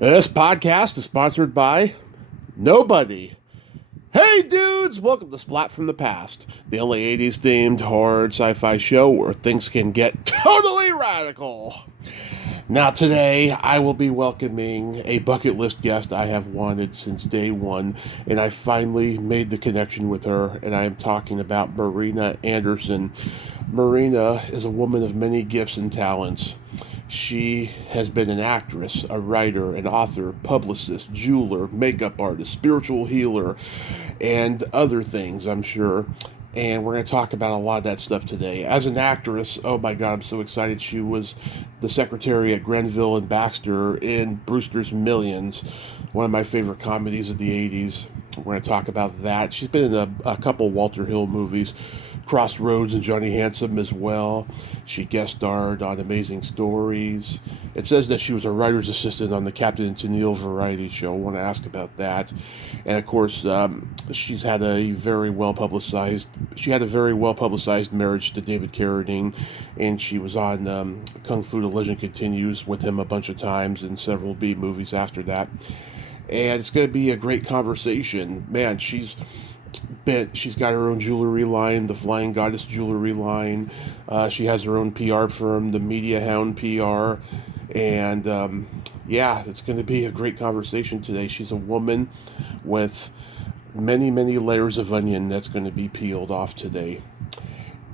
This podcast is sponsored by nobody. Hey dudes, welcome to Splat from the Past, the only 80s themed horror sci-fi show where things can get totally radical. Now today, I will be welcoming a bucket list guest I have wanted since day one, and I finally made the connection with her, and I am talking about Marina Anderson. Marina is a woman of many gifts and talents. She has been an actress, a writer, an author, publicist, jeweler, makeup artist, spiritual healer, and other things, I'm sure. And we're going to talk about a lot of that stuff today. As an actress, oh my God, I'm so excited. She was the secretary at Grenville and Baxter in Brewster's Millions, one of my favorite comedies of the 80s. We're going to talk about that. She's been in a couple Walter Hill movies, Crossroads and Johnny Handsome as well. She guest starred on Amazing Stories. It says that she was a writer's assistant on the Captain and Tennille variety show. I want to ask about that. And of course, she's had a very well publicized. She had a very well publicized marriage to David Carradine, and she was on Kung Fu: The Legend Continues with him a bunch of times in several B movies after that. And it's going to be a great conversation. Man, she's got her own jewelry line, the Flying Goddess jewelry line. She has her own PR firm, the Media Hound PR. And yeah, it's going to be a great conversation today. She's a woman with many, many layers of onion that's going to be peeled off today.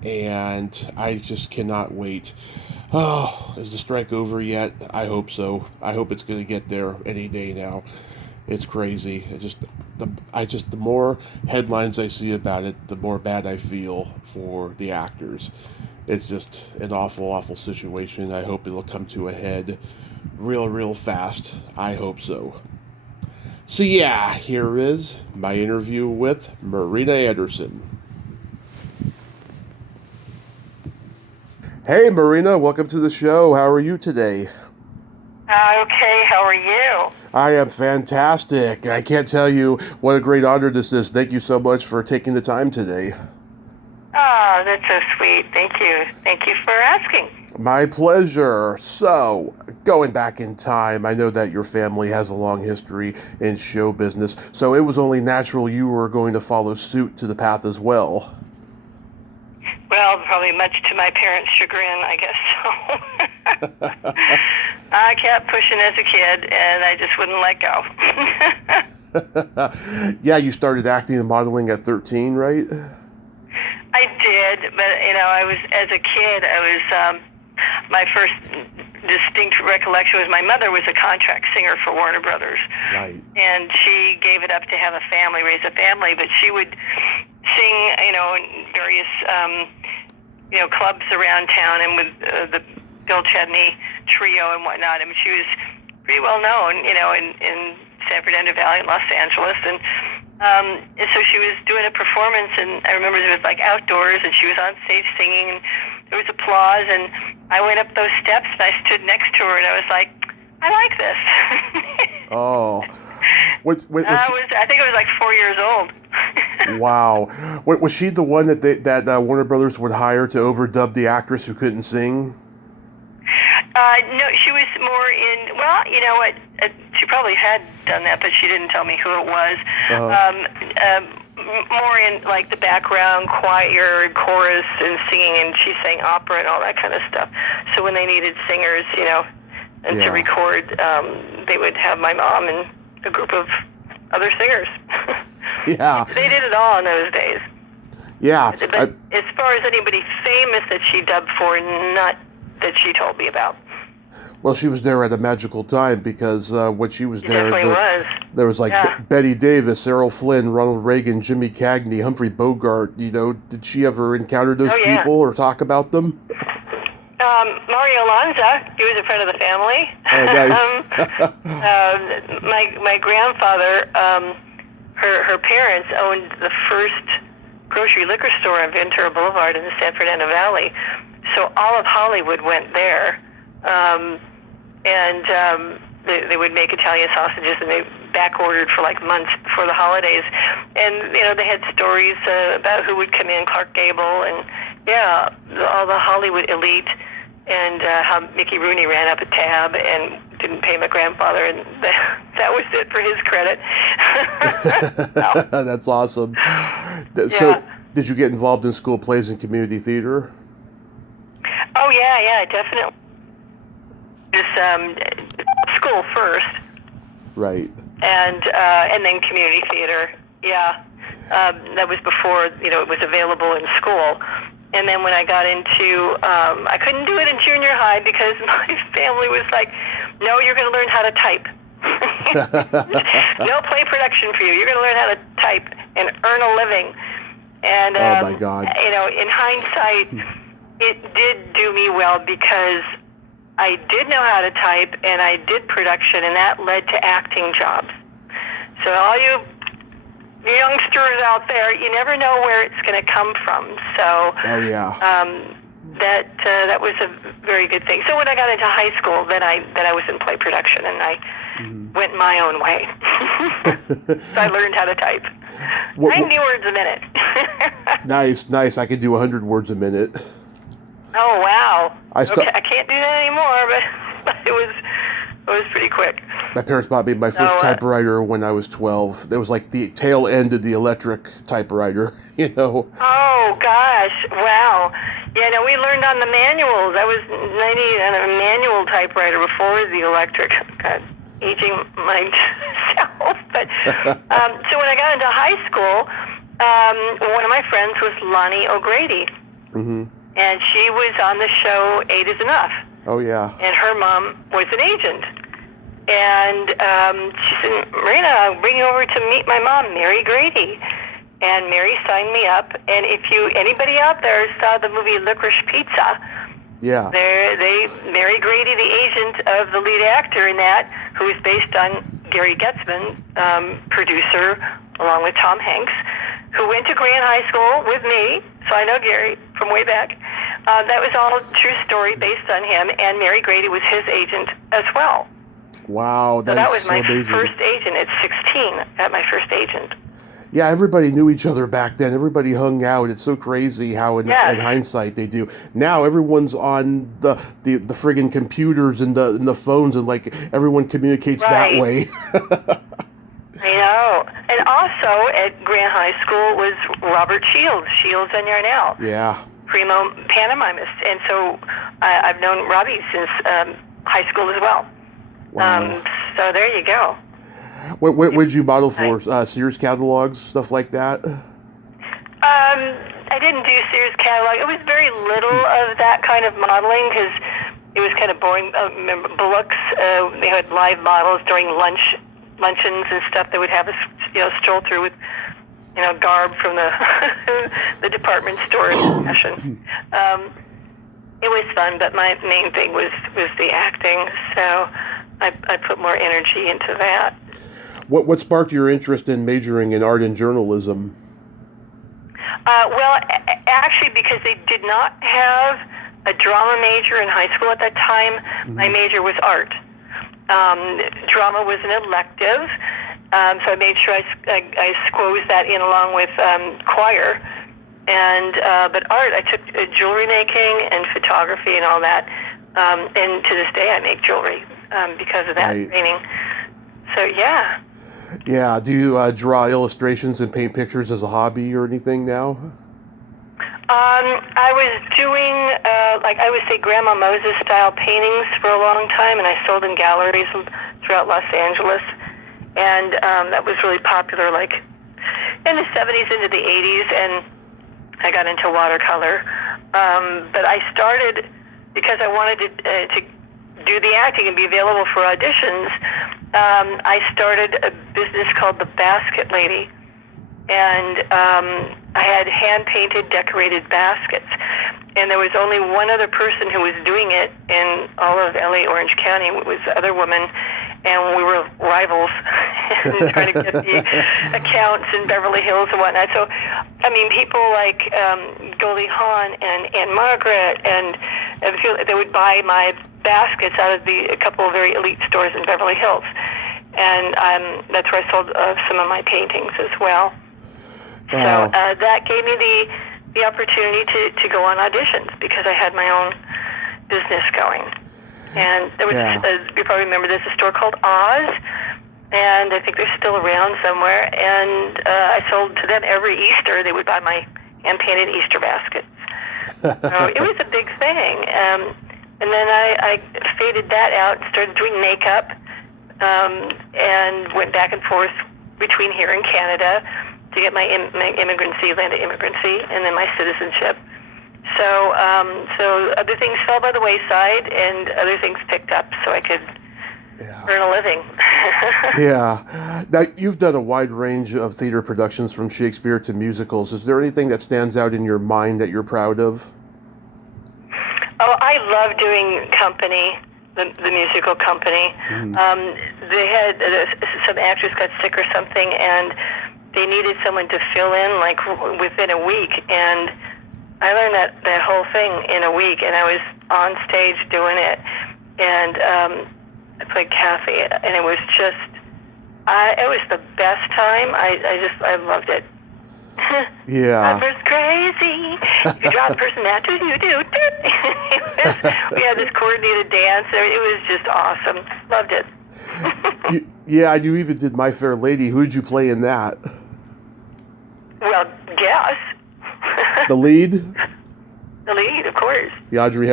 And I just cannot wait. Oh, is the strike over yet? I hope so. I hope it's going to get there any day now. It's crazy. The more headlines I see about it, the more bad I feel for the actors. It's just an awful, awful situation. I hope it'll come to a head real, real fast. I hope so. So yeah, here is my interview with Marina Anderson. Hey Marina, welcome to the show. How are you today? Okay, how are you? I am fantastic. I can't tell you what a great honor this is. Thank you so much for taking the time today. Oh, that's so sweet. Thank you. Thank you for asking. My pleasure. So, going back in time, I know that your family has a long history in show business, so it was only natural you were going to follow suit to the path as well. Well, probably much to my parents' chagrin, I guess so. I kept pushing as a kid, and I just wouldn't let go. Yeah, you started acting and modeling at 13, right? I did, but as a kid, my first distinct recollection was my mother was a contract singer for Warner Brothers. Right. And she gave it up to have a family, raise a family, but she would sing, in various, clubs around town and with the Bill Chedney trio and whatnot. I mean, she was pretty well known, in San Fernando Valley and Los Angeles. And so she was doing a performance, and I remember it was like outdoors, and she was on stage singing, and there was applause, and I went up those steps, and I stood next to her, and I was like, I like this. Oh. I think I was like 4 years old. Wow. Was she the one that Warner Brothers would hire to overdub the actress who couldn't sing? No, she was more in, well, you know what, she probably had done that, but she didn't tell me who it was. Uh-huh. More in, like, the background, choir, chorus, and singing, and she sang opera and all that kind of stuff. So when they needed singers, and to record, they would have my mom and a group of other singers. Yeah. They did it all in those days. Yeah. But as far as anybody famous that she dubbed for, not that she told me about. Well, she was there at a magical time because when she was there, there was like Betty Davis, Errol Flynn, Ronald Reagan, Jimmy Cagney, Humphrey Bogart. Did she ever encounter those people or talk about them? Mario Lanza, he was a friend of the family. Oh, nice. My grandfather, her parents owned the first grocery liquor store on Ventura Boulevard in the San Fernando Valley. So all of Hollywood went there. They would make Italian sausages, and they back ordered for like months before the holidays. And they had stories about who would come in, Clark Gable, and all the Hollywood elite, and how Mickey Rooney ran up a tab and didn't pay my grandfather, and that was it for his credit. So, That's awesome. So, yeah. did you get involved in school plays and community theater? Oh yeah, definitely. Just school first, Right. and then community theater. Yeah, that was before it was available in school. And then when I got into, I couldn't do it in junior high because my family was like, "No, you're going to learn how to type. No play production for you. You're going to learn how to type and earn a living." And Oh my God. in hindsight, it did do me well because I did know how to type and I did production, and that led to acting jobs. So all you youngsters out there, you never know where it's going to come from. So Oh yeah. that was a very good thing. So when I got into high school, then I was in play production, and I went my own way. So I learned how to type. 90 words a minute. Nice. I could do 100 words a minute. Oh wow! I can't do that anymore, but it was pretty quick. My parents bought me my first typewriter when I was 12. It was like the tail end of the electric typewriter, Oh gosh! Wow. Yeah, no, we learned on the manuals. I was 90 on a manual typewriter before the electric. God, aging myself. But so when I got into high school, one of my friends was Lonnie O'Grady. Mm-hmm. And she was on the show 8 is Enough. Oh, yeah. And her mom was an agent. And she said, "Marina, I'll bring you over to meet my mom, Mary Grady." And Mary signed me up. And if anybody out there saw the movie Licorice Pizza, yeah, Mary Grady, the agent of the lead actor in that, who is based on Gary Getzman, producer, along with Tom Hanks, who went to Grand High School with me, so I know Gary from way back. That was all a true story based on him, and Mary Grady was his agent as well. Wow, that was my amazing. First agent at 16. I had my first agent. Yeah, everybody knew each other back then. Everybody hung out. It's so crazy how in hindsight they do. Now everyone's on the friggin' computers and the phones, and like everyone communicates that way. I know. And also at Grant High School was Robert Shields and Yarnell. Yeah. Primo pantomimist. And so I've known Robbie since high school as well. Wow. So there you go. What did you model for? Sears catalogs, stuff like that? I didn't do Sears catalog. It was very little of that kind of modeling because it was kind of boring. Remember Bullock's, they had live models during luncheons and stuff. They would have us, stroll through with, garb from the the department store fashion. It was fun, but my main thing was the acting. So I put more energy into that. What sparked your interest in majoring in art and journalism? Well, actually, because they did not have a drama major in high school at that time, my major was art. Drama was an elective, so I made sure I squeezed that in along with choir. And but art, I took jewelry making and photography and all that. And to this day, I make jewelry because of that training. So yeah. Yeah. Do you draw illustrations and paint pictures as a hobby or anything now? I was doing, I would say Grandma Moses style paintings for a long time, and I sold in galleries throughout Los Angeles. And that was really popular, like in the 70s into the 80s, and I got into watercolor. But I started because I wanted to do the acting and be available for auditions. I started a business called The Basket Lady, and I had hand-painted, decorated baskets. And there was only one other person who was doing it in all of LA, Orange County. It was the other woman, and we were rivals trying to get the accounts in Beverly Hills and whatnot. So, I mean, people like Goldie Hawn and Anne Margaret, and they would buy my baskets out of a couple of very elite stores in Beverly Hills. And that's where I sold some of my paintings as well. Wow. So that gave me the opportunity to go on auditions because I had my own business going. And there was, Yeah. you probably remember, there's a store called Oz, and I think they're still around somewhere. And I sold to them every Easter. They would buy my hand-painted Easter baskets. So it was a big thing. And then I faded that out, started doing makeup, and went back and forth between here and Canada to get my immigrancy, land of immigrancy, and then my citizenship. So other things fell by the wayside, and other things picked up, so I could earn a living. Yeah. Now, you've done a wide range of theater productions from Shakespeare to musicals. Is there anything that stands out in your mind that you're proud of? Oh, I love doing Company, the musical Company. They had some actors got sick or something, and they needed someone to fill in like within a week, and I learned that whole thing in a week, and I was on stage doing it, and I played Kathy, and it was just, it was the best time. I loved it. Yeah. That was crazy. If you draw the person that, we had this coordinated dance. It was just awesome. Loved it. Yeah, you even did My Fair Lady. Who did you play in that? Well, guess. The lead? The lead, of course. The Audrey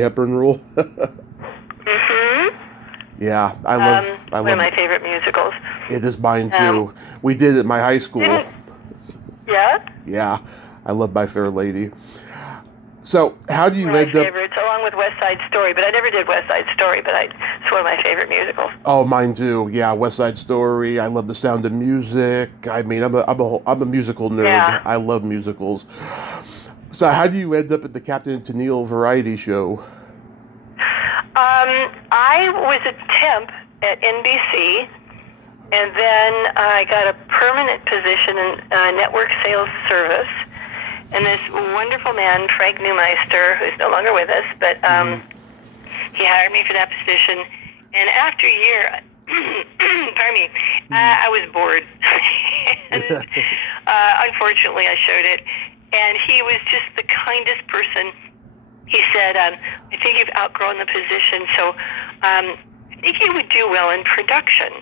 Hepburn role? Mm-hmm. Yeah, I love one of my favorite musicals. It is mine too. We did it at my high school. Yeah? Yeah, I love My Fair Lady. So, how do you one of end my up... favorites, along with West Side Story, but I never did West Side Story, but it's one of my favorite musicals. Oh, mine too. Yeah, West Side Story. I love The Sound of Music. I mean, I'm a musical nerd. Yeah. I love musicals. So, how do you end up at the Captain Tennille variety show? I was a temp at NBC, and then I got a permanent position in network sales service. And this wonderful man, Frank Neumeister, who's no longer with us, but he hired me for that position. And after a year, pardon me, I was bored. And unfortunately, I showed it. And he was just the kindest person. He said, I think you've outgrown the position, so I think you would do well in production.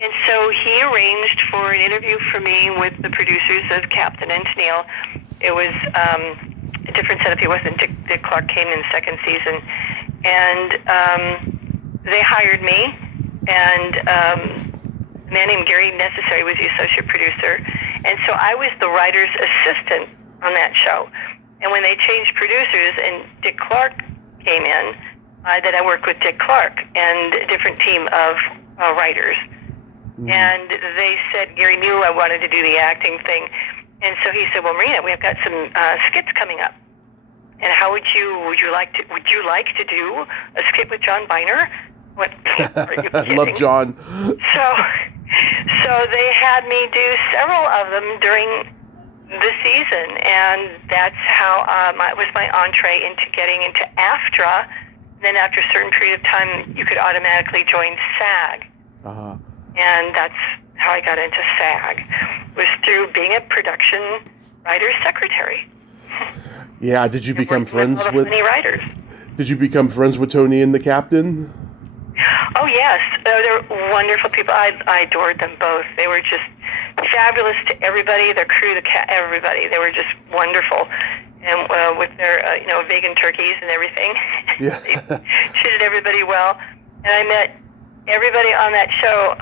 And so he arranged for an interview for me with the producers of Captain and Tennille. It was a different setup. He wasn't. Dick Clark came in second season. And they hired me, and a man named Gary Necessary was the associate producer. And so I was the writer's assistant on that show. And when they changed producers and Dick Clark came in, then I worked with Dick Clark and a different team of writers. And they said, Gary knew I wanted to do the acting thing. And so he said, well, Marina, we've got some skits coming up. And how would you like to do a skit with John Biner? What? Are you kidding? I love John. So they had me do several of them during the season, and that's how it was my entree into getting into AFTRA. Then after a certain period of time, you could automatically join SAG. And that's how I got into SAG, was through being a production writer's secretary. Yeah, did you become friends with many writers? Did you become friends with Tony and the Captain? Oh yes, they're wonderful people. I adored them both. They were just fabulous to everybody. Their crew, everybody. They were just wonderful, and with their vegan turkeys and everything. Yeah. They treated everybody well, and I met everybody on that show.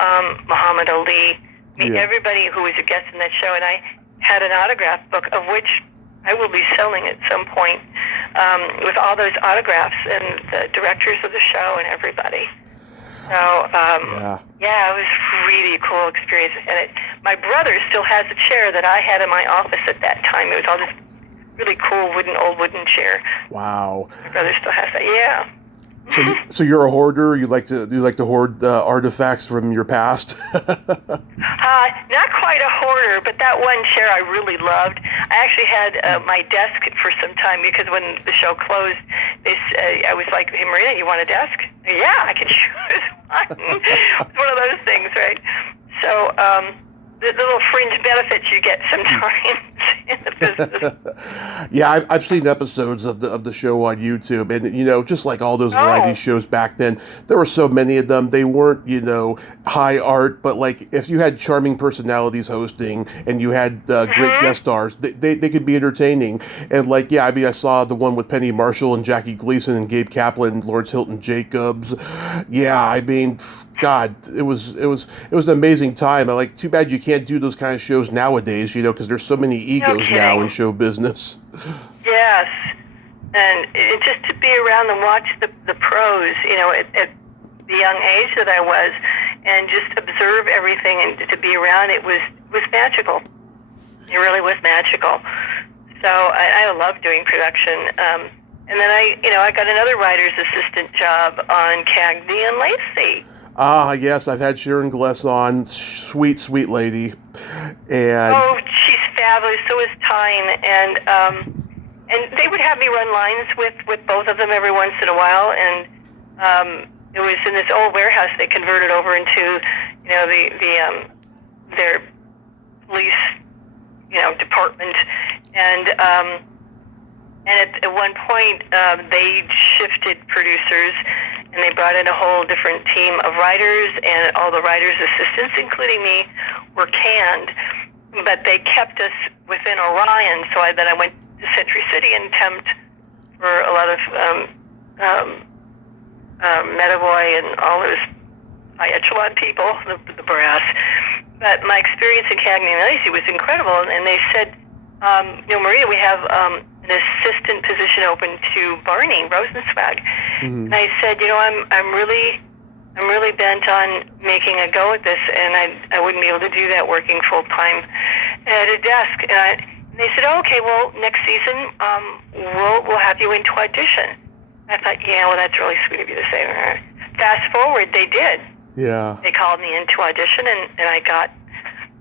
Muhammad Ali, everybody who was a guest in that show, and I had an autograph book of which I will be selling at some point, with all those autographs and the directors of the show and everybody. So, yeah, it was a really cool experience. And my brother still has a chair that I had in my office at that time. It was all this really cool old wooden chair. Wow. My brother still has that. Yeah. So you're a hoarder. You like to hoard artifacts from your past. Not quite a hoarder, but that one chair I really loved. I actually had my desk for some time because when the show closed, I was like, "Hey, Marina, you want a desk?" Yeah, I can choose one. It's one of those things, right? So the little fringe benefits you get sometimes. in the business. Yeah, I've seen episodes of the show on YouTube, and just like all those variety Oh, shows back then, there were so many of them. They weren't high art, but like if you had charming personalities hosting and you had great hmm guest stars, they could be entertaining. And like yeah, I mean I saw the one with Penny Marshall and Jackie Gleason and Gabe Kaplan, Lawrence Hilton Jacobs. Yeah, I mean. God, it was an amazing time. I like. Too bad you can't do those kind of shows nowadays, because there's so many no egos now in kidding. show business. Yes, and just to be around and watch the pros, at the young age that I was, and just observe everything and to be around it was magical. It really was magical. So I love doing production. And then I got another writer's assistant job on Cagney and Lacey. Ah, yes, I've had Sharon Gless on. Sweet, sweet lady. And Oh, she's fabulous. So is Tyne, and they would have me run lines with both of them every once in a while. And it was in this old warehouse they converted over into, their police, department, and at one point, they shifted producers, and they brought in a whole different team of writers, and all the writers' assistants, including me, were canned. But they kept us within Orion, so then I went to Century City and temped for a lot of Metavoy and all those high echelon people, the brass. But my experience in Cagney and Lacey was incredible, and they said, Marina, we have an assistant position open to Barney Rosenzweig. mhm. And I said, I'm really bent on making a go at this, and I wouldn't be able to do that working full time at a desk. And they said, oh, okay, well, next season we'll have you in to audition. I thought, yeah, well, that's really sweet of you to say. Fast forward, they did. Yeah. They called me in to audition, and I got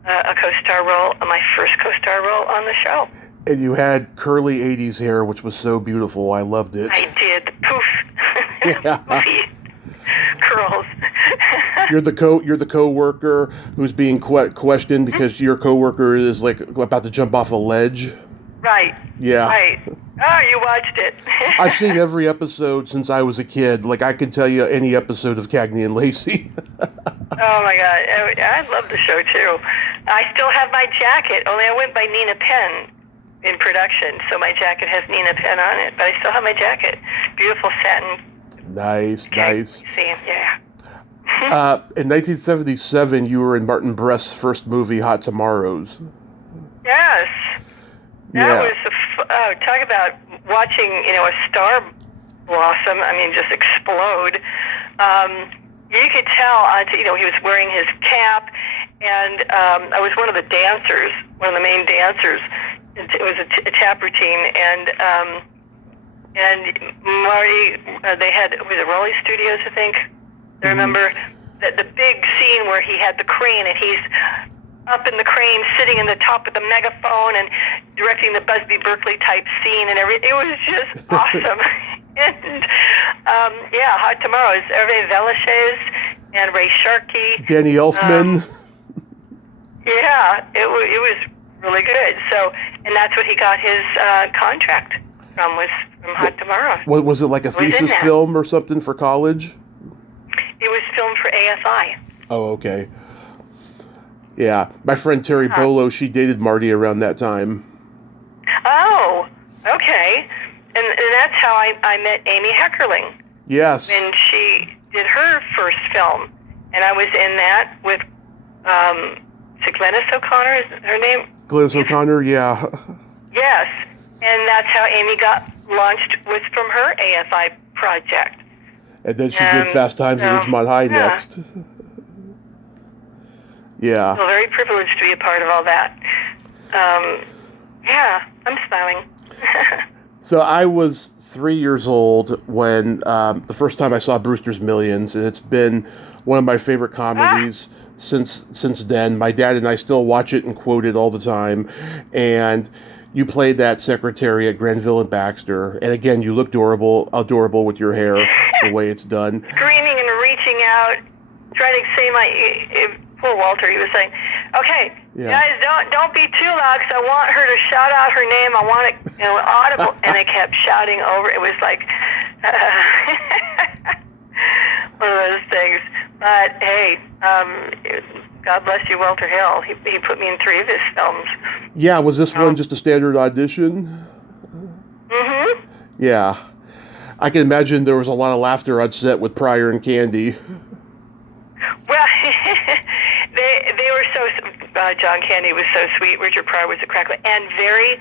a co-star role, my first co-star role on the show. And you had curly 80s hair, which was so beautiful. I loved it. I did. Poof. Yeah. Poofy curls. You're the co-worker who's being questioned because your co-worker is like about to jump off a ledge. Right. Yeah. Right. Oh, you watched it. I've seen every episode since I was a kid. Like I can tell you any episode of Cagney and Lacey. Oh my God, I love the show too. I still have my jacket, only I went by Nina Penn in production, so my jacket has Nina Penn on it, but I still have my jacket. Beautiful satin. Nice. See, yeah. In 1977, you were in Martin Brest's first movie, Hot Tomorrows. Yes. That Yeah. was talk about watching, a star blossom. I mean, just explode. You could tell. He was wearing his cap, and I was one of the dancers, one of the main dancers. It was a tap routine, and Marty. They had was it Rolly Studios, I think. I remember the big scene where he had the crane, and he's up in the crane, sitting in the top of the megaphone and directing the Busby Berkeley type scene and everything. It was just awesome. And Hot Tomorrows, Hervé Villechaize and Ray Sharkey. Danny Elfman. Yeah, it was really good. So, and that's what he got his contract from, was from Hot Tomorrows. Was it like a thesis film or something for college? It was filmed for AFI. Oh, okay. Yeah, my friend Terry Bolo, she dated Marty around that time. Oh, okay. And that's how I met Amy Heckerling. Yes. And she did her first film. And I was in that with, is it Glenys O'Connor, is her name? Glenys O'Connor, yeah. Yes. And that's how Amy got launched, was from her AFI project. And then she did Fast Times at Ridgemont High next. Yeah. So very privileged to be a part of all that. I'm smiling. So I was 3 years old when the first time I saw Brewster's Millions, and it's been one of my favorite comedies since then. My dad and I still watch it and quote it all the time. And you played that secretary at Granville and Baxter, and again, you look adorable with your hair, the way it's done. Screaming and reaching out, trying to say poor Walter, he was saying, "Okay, Yeah. guys, don't be too loud, 'cause I want her to shout out her name. I want it, audible." And they kept shouting over. It was like one of those things. But hey, God bless you, Walter Hill. He put me in 3 of his films. Yeah, was this one just a standard audition? Mm-hmm. Yeah. I can imagine there was a lot of laughter on set with Pryor and Candy. Well, they were so. John Candy was so sweet. Richard Pryor was a crackler and very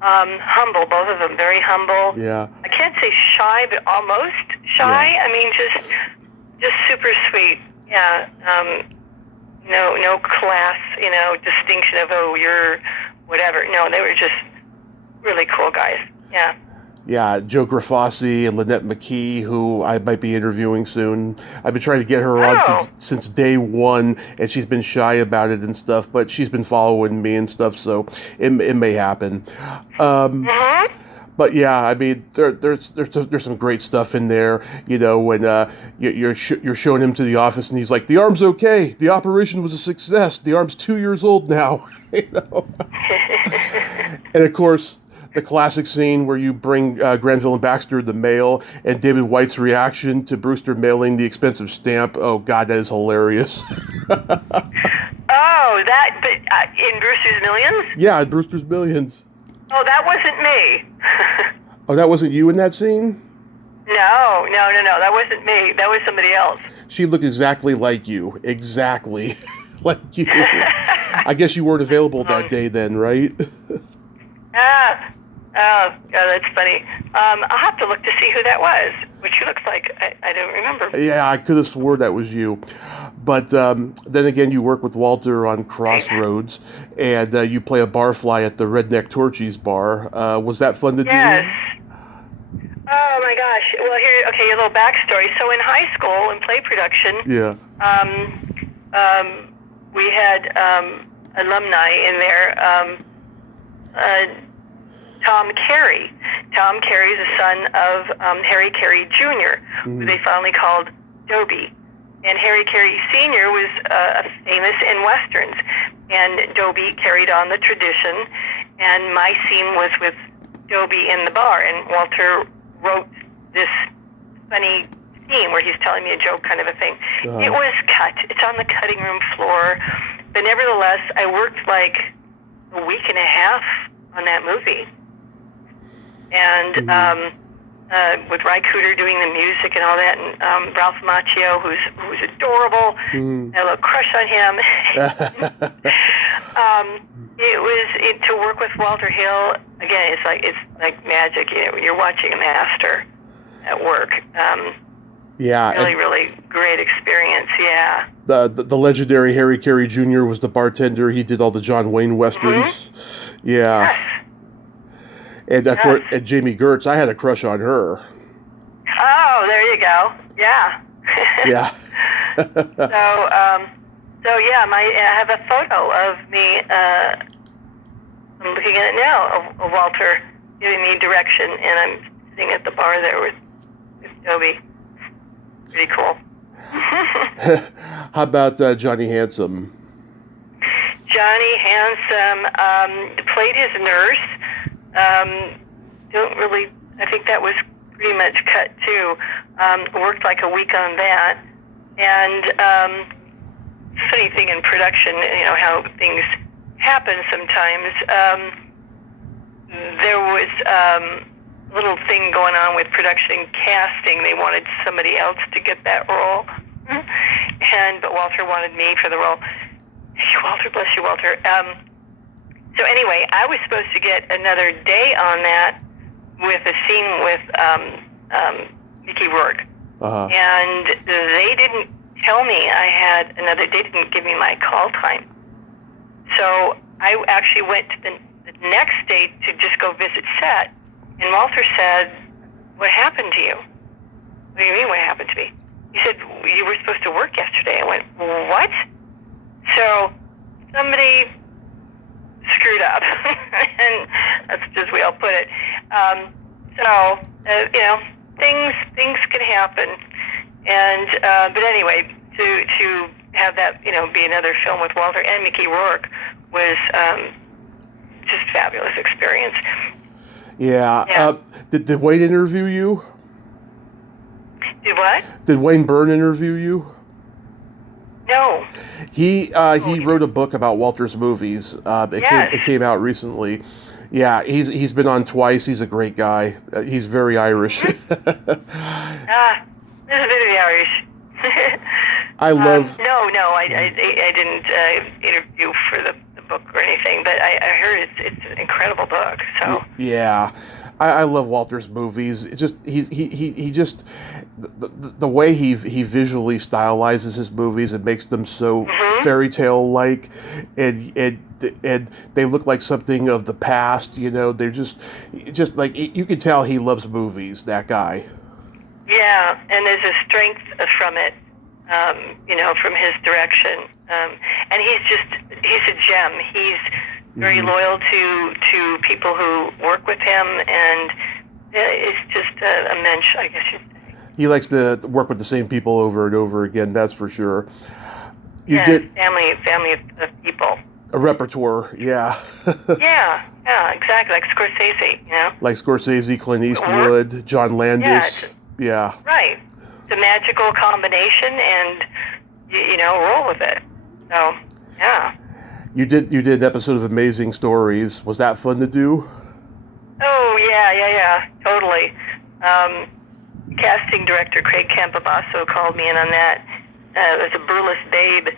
humble. Both of them very humble. Yeah. I can't say shy, but almost shy. Yeah. I mean, just super sweet. Yeah. No class, distinction of, oh, you're whatever. No, they were just really cool guys. Yeah. Yeah, Joe Grafossi and Lynette McKee, who I might be interviewing soon. I've been trying to get her on since day one, and she's been shy about it and stuff, but she's been following me and stuff, so it may happen. But yeah, I mean, there's some great stuff in there. When you're showing him to the office, and he's like, "The arm's okay. The operation was a success. The arm's 2 years old now." And of course, the classic scene where you bring Granville and Baxter the mail, and David White's reaction to Brewster mailing the expensive stamp. Oh God, that is hilarious. Oh, but in Brewster's Millions? Yeah, Brewster's Millions. Oh, that wasn't me. Oh, that wasn't you in that scene? No. That wasn't me. That was somebody else. She looked exactly like you. Exactly like you. I guess you weren't available that day then, right? Oh, that's funny. I'll have to look to see who that was, which she looks like. I don't remember. Yeah, I could have swore that was you. But then again, you work with Walter on Crossroads, and you play a barfly at the Redneck Torchies bar. Was that fun to do? Yes. Oh my gosh. Well, a little backstory. So in high school, in play production, we had alumni in there. Tom Carey. Tom Carey is the son of Harry Carey Jr., who they finally called Dobie. And Harry Carey Sr. was famous in Westerns. And Dobie carried on the tradition. And my scene was with Dobie in the bar. And Walter wrote this funny scene where he's telling me a joke kind of a thing. It was cut. It's on the cutting room floor. But nevertheless, I worked like a week and a half on that movie. And with Ry Cooder doing the music and all that, and Ralph Macchio, who's adorable. I had a little crush on him. To work with Walter Hill again. It's like magic. You're watching a master at work. Really great experience. Yeah. The legendary Harry Carey Jr. was the bartender. He did all the John Wayne westerns. Yeah. Yes. And of course, and Jamie Gertz, I had a crush on her. Oh, there you go. Yeah. Yeah. So yeah, I have a photo of me. I'm looking at it now of Walter giving me direction, and I'm sitting at the bar there with Dobie. Pretty cool. How about Johnny Handsome? Johnny Handsome played his nurse. I think that was pretty much cut too. Worked like a week on that. And funny thing in production, how things happen sometimes. There was a little thing going on with production and casting. They wanted somebody else to get that role. But Walter wanted me for the role. Walter, bless you, Walter. So anyway, I was supposed to get another day on that with a scene with Mickey Rourke. And they didn't tell me I had another day, didn't give me my call time. So I actually went to the next day to just go visit set. And Walter said, "What happened to you?" "What do you mean, what happened to me?" He said, "You were supposed to work yesterday." I went, "What?" So somebody screwed up, and that's just we all put it. Things can happen, and but anyway, to have that, be another film with Walter and Mickey Rourke was just fabulous experience. Yeah. Did Wayne interview you? Did what? Did Wayne Byrne interview you? No. He wrote a book about Walter's movies. It came out recently. Yeah, he's been on twice. He's a great guy. He's very Irish. There's a bit of the Irish. I love. No, I didn't interview for the book or anything, but I heard it's an incredible book. So yeah, I love Walter's movies. It just he just the way he visually stylizes his movies and makes them so fairy tale like, and they look like something of the past. They're just like, you can tell he loves movies. That guy. Yeah, and there's a strength from it. From his direction. And he's a gem. He's very loyal to people who work with him, and it's just a mensch, I guess you'd say. He likes to work with the same people over and over again, that's for sure. Family of people. A repertoire, yeah. yeah, exactly, like Scorsese, Like Scorsese, Clint Eastwood, John Landis. Yeah. Right. It's a magical combination, and roll with it. So, yeah. You did an episode of Amazing Stories. Was that fun to do? Oh yeah, totally. Casting director Craig Campobasso called me in on that. It was a burlesque babe,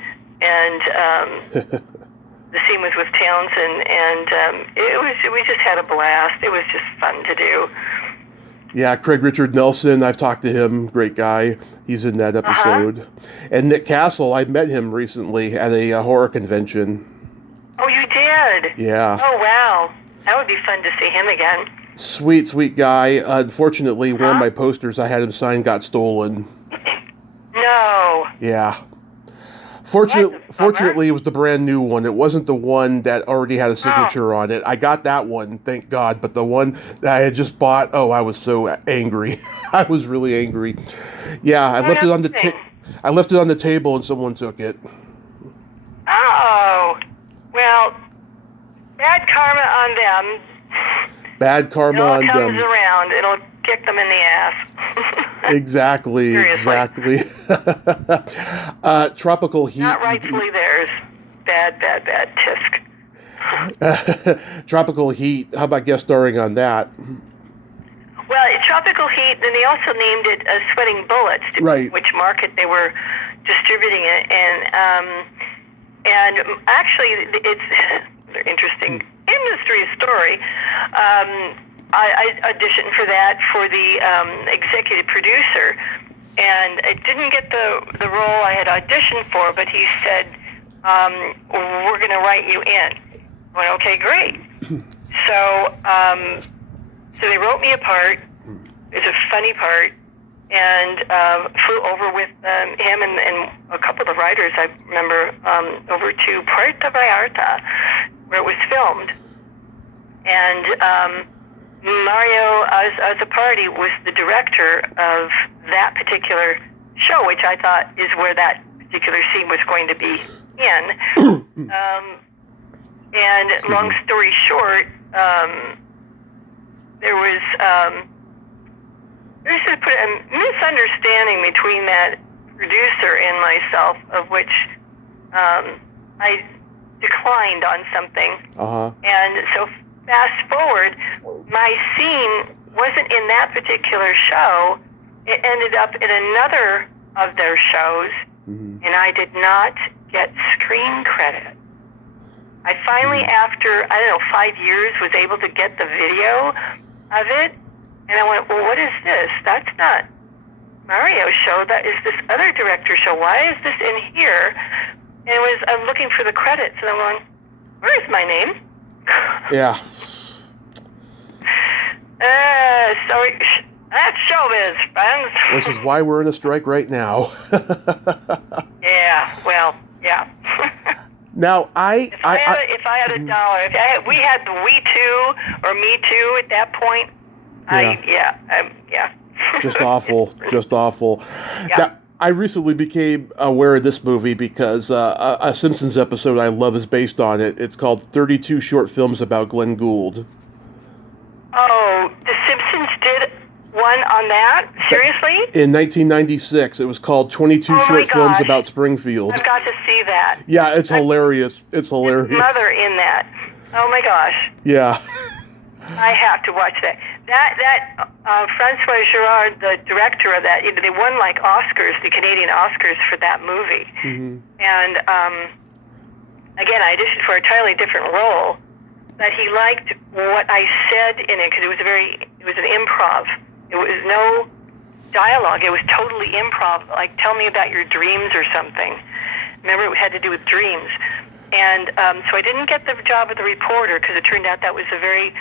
and the scene was with Townsend, and we just had a blast. It was just fun to do. Yeah, Craig Richard Nelson, I've talked to him, great guy. He's in that episode. And Nick Castle, I met him recently at a horror convention. Oh, you did? Yeah. Oh, wow. That would be fun to see him again. Sweet guy. Unfortunately, one of my posters I had him sign got stolen. No. Yeah. Fortunately, it was the brand new one. It wasn't the one that already had a signature on it. I got that one, thank God. But the one that I had just bought, I was so angry. I was really angry. Yeah, I left it on the table and someone took it. Oh, well, bad karma on them. Bad karma on them. It all comes around. It'll kick them in the ass. Exactly. Tropical heat. Not rightfully theirs. Bad tisk. Tropical Heat. How about guest starring on that? Well, Tropical Heat, then they also named it Sweating Bullets, right. Which market they were distributing it, and actually it's an interesting industry story. I auditioned for that for the executive producer, and I didn't get the role I had auditioned for, but he said, we're going to write you in. I went, okay, great. So they wrote me a part. It was a funny part, and flew over with him and a couple of the writers, I remember, over to Puerto Vallarta, where it was filmed. And Mario Azzopardi was the director of that particular show, which I thought is where that particular scene was going to be in. And long story short, there was a misunderstanding between that producer and myself, of which I declined on something. And so fast forward, my scene wasn't in that particular show. It ended up in another of their shows, and I did not get screen credit. I finally, after, 5 years, was able to get the video of it, and I went, well, what is this? That's not Mario's show. That is this other director's show. Why is this in here? And I'm looking for the credits, and I'm going, where is my name? Yeah. So that's showbiz, friends. Which is why we're in a strike right now. Yeah, well, yeah. Now, if I had $1, we had the We Too or Me Too at that point. Yeah. Yeah. Just awful. Yeah. I recently became aware of this movie because a Simpsons episode I love is based on it. It's called 32 Short Films About Glenn Gould. Oh, The Simpsons did one on that? Seriously? In 1996, it was called 22 Short Films About Springfield. I've got to see that. Yeah, it's hilarious. It's hilarious. His mother in that. Oh my gosh. Yeah. I have to watch that. Francois Girard, the director of that, they won like Oscars, the Canadian Oscars for that movie. Mm-hmm. And again, I auditioned for a entirely different role, but he liked what I said in it because it was an improv. It was no dialogue. It was totally improv. Like, tell me about your dreams or something. Remember, it had to do with dreams. And so I didn't get the job of the reporter because it turned out that was a very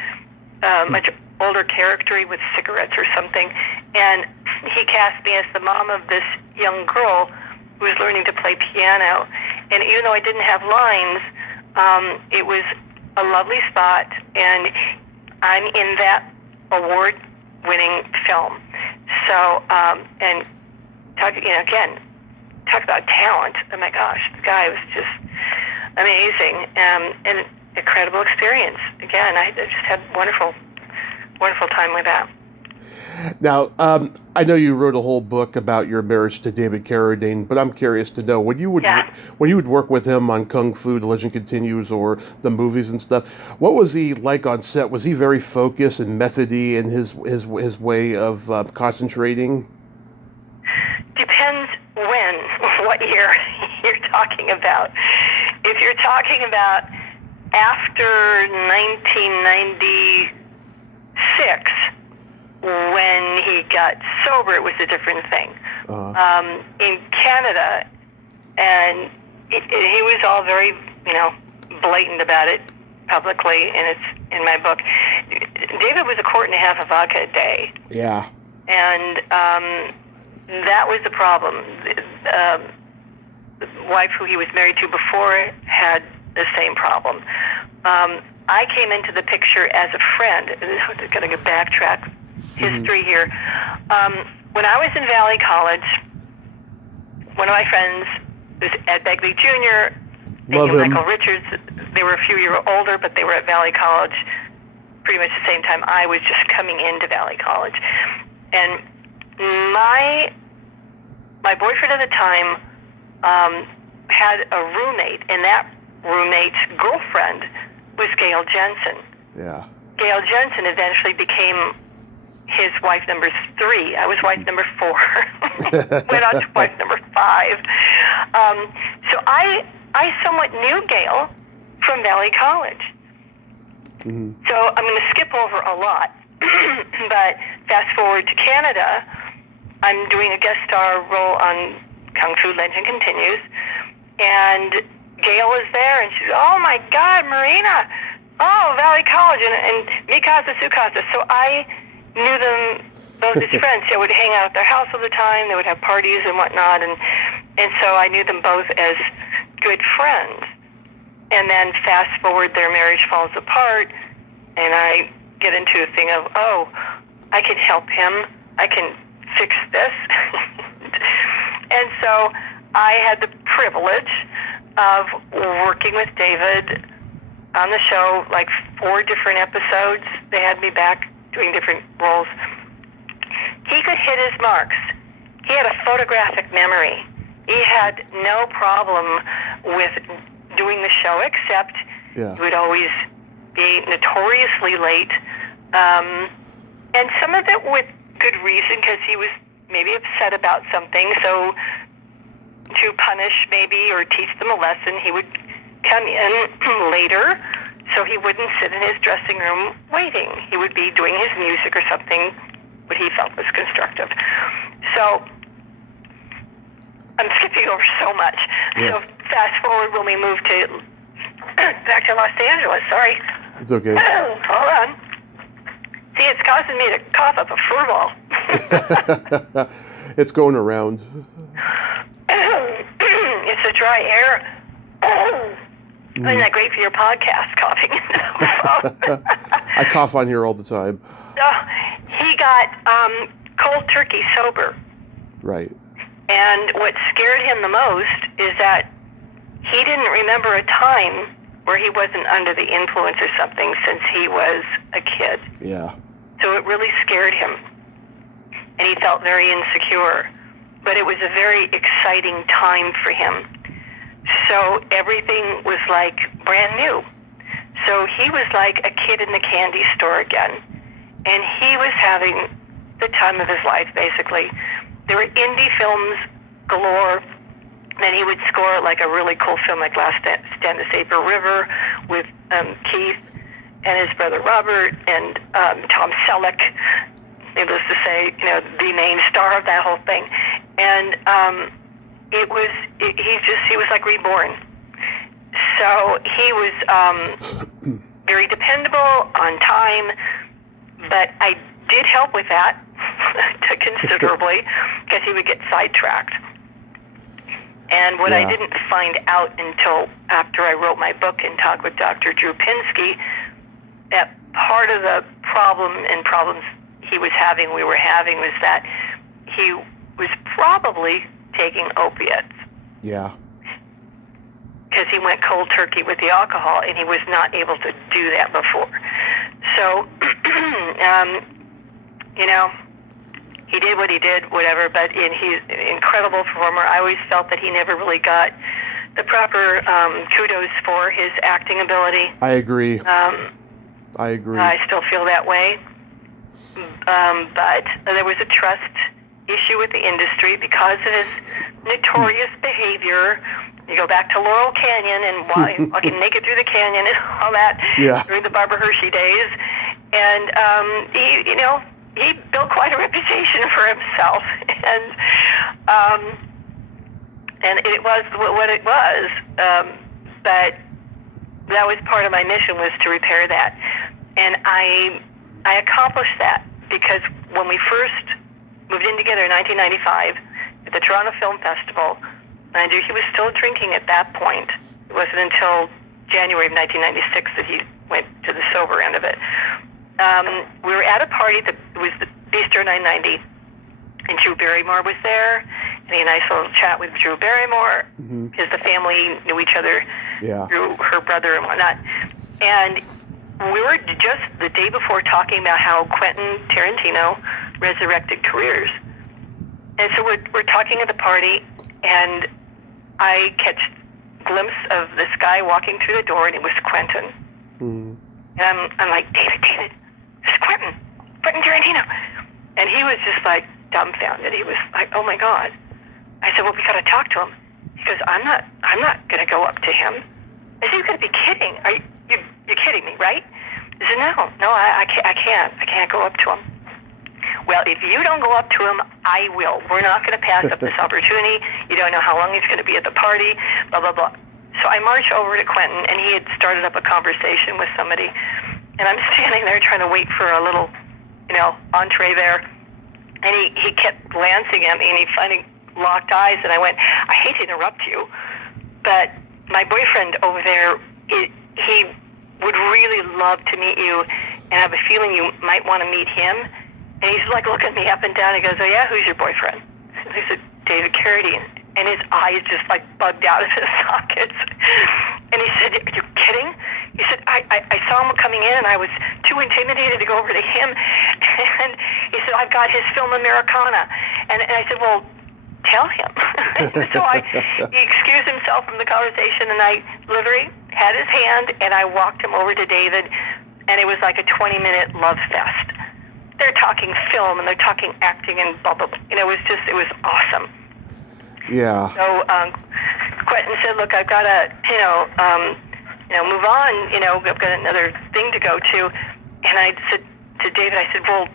much older character with cigarettes or something. And he cast me as the mom of this young girl who was learning to play piano. And even though I didn't have lines, it was a lovely spot. And I'm in that award-winning film. So, and talk about talent. Oh my gosh, the guy was just amazing, and incredible experience. Again, I just had wonderful time with that. Now, I know you wrote a whole book about your marriage to David Carradine, but I'm curious to know when you would work with him on Kung Fu: The Legend Continues or the movies and stuff. What was he like on set? Was he very focused and methody in his way of concentrating? Depends what year you're talking about. If you're talking about after 1996, when he got sober, it was a different thing. In Canada, and he was all very, blatant about it publicly, and it's in my book. David was a quart and a half of vodka a day. Yeah. And that was the problem. The wife who he was married to before had the same problem. I came into the picture as a friend. I'm going to backtrack history here. When I was in Valley College, one of my friends was Ed Begley Jr., Love him. Michael Richards. They were a few years older, but they were at Valley College pretty much the same time I was just coming into Valley College. And my boyfriend at the time had a roommate, and that roommate's girlfriend was Gail Jensen. Yeah. Gail Jensen eventually became his wife number 3. I was wife number 4. Went on to wife number 5. So I somewhat knew Gail from Valley College. Mm-hmm. So I'm going to skip over a lot. But fast forward to Canada, I'm doing a guest star role on Kung Fu: Legend Continues, and Gail is there, and she's, oh my God, Marina, oh, Valley College, and Mikasa Tsukasa. So I knew them both as friends. I would hang out at their house all the time. They would have parties and whatnot, and so I knew them both as good friends. And then fast forward, their marriage falls apart, and I get into a thing of, oh, I can help him. I can fix this. And so I had the privilege of working with David on the show, like 4 different episodes. They had me back doing different roles. He could hit his marks. He had a photographic memory. He had no problem with doing the show, except he would always be notoriously late. And some of it with good reason, because he was maybe upset about something. So to punish maybe or teach them a lesson, he would come in later so he wouldn't sit in his dressing room waiting. He would be doing his music or something what he felt was constructive. So I'm skipping over so much. Yeah. So fast forward when we moved to back to Los Angeles. Sorry. It's okay. Hold on. See, it's causing me to cough up a furball. It's going around. It's a dry air. Isn't that great for your podcast, coughing? I cough on here all the time. So he got cold turkey sober. Right. And what scared him the most is that he didn't remember a time where he wasn't under the influence or something since he was a kid. Yeah. So it really scared him. And he felt very insecure. But it was a very exciting time for him. So everything was like brand new. So he was like a kid in the candy store again. And he was having the time of his life, basically. There were indie films galore. Then he would score like a really cool film like Last Stand to Save a River with Keith and his brother Robert and Tom Selleck, needless to say, the main star of that whole thing. And he was like reborn. So he was very dependable, on time, but I did help with that considerably because he would get sidetracked. And what I didn't find out until after I wrote my book and talked with Dr. Drew Pinsky, that part of the problems he was having, we were having, was that he was probably taking opiates. Yeah. Because he went cold turkey with the alcohol, and he was not able to do that before. So, he did what he did, whatever, but he's an incredible performer. I always felt that he never really got the proper kudos for his acting ability. I agree. I still feel that way. But there was a trust issue with the industry because of his notorious behavior. You go back to Laurel Canyon and walking naked through the canyon and all that during the Barbara Hershey days. And he built quite a reputation for himself. And it was what it was. But that was part of my mission, was to repair that. And I accomplished that because when we first moved in together in 1995 at the Toronto Film Festival, and I knew he was still drinking at that point. It wasn't until January of 1996 that he went to the sober end of it. We were at a party that was the Bistro 990, and Drew Barrymore was there, and he had a nice little chat with Drew Barrymore, because the family knew each other through her brother and whatnot. And we were just the day before talking about how Quentin Tarantino resurrected careers. And so we're talking at the party, and I catch a glimpse of this guy walking through the door, and it was Quentin. And I'm like, David, it's Quentin Tarantino. And he was just like dumbfounded. He was like, oh my God. I said, well, we got to talk to him. He goes, I'm not going to go up to him. I said, you got to be kidding. You're kidding me, right? He said, no, I can't go up to him. Well, if you don't go up to him, I will. We're not going to pass up this opportunity. You don't know how long he's going to be at the party, blah, blah, blah. So I march over to Quentin, and he had started up a conversation with somebody. And I'm standing there trying to wait for a little, entree there. And he kept glancing at me, and he finally locked eyes. And I went, I hate to interrupt you, but my boyfriend over there, he would really love to meet you, and I have a feeling you might want to meet him. And he's like looking me up and down. He goes, oh yeah, who's your boyfriend? And I said, David Carradine. And his eyes just like bugged out of his sockets. And he said, are you kidding? He said, I saw him coming in, and I was too intimidated to go over to him. And he said, I've got his film Americana. And I said, well, tell him. So he excused himself from the conversation, and I literally had his hand, and I walked him over to David, and it was like a 20-minute love fest. They're talking film, and they're talking acting, and blah, blah, blah. It was awesome. Yeah. So Quentin said, look, I've got to, move on. I've got another thing to go to. And I said to David, I said, well,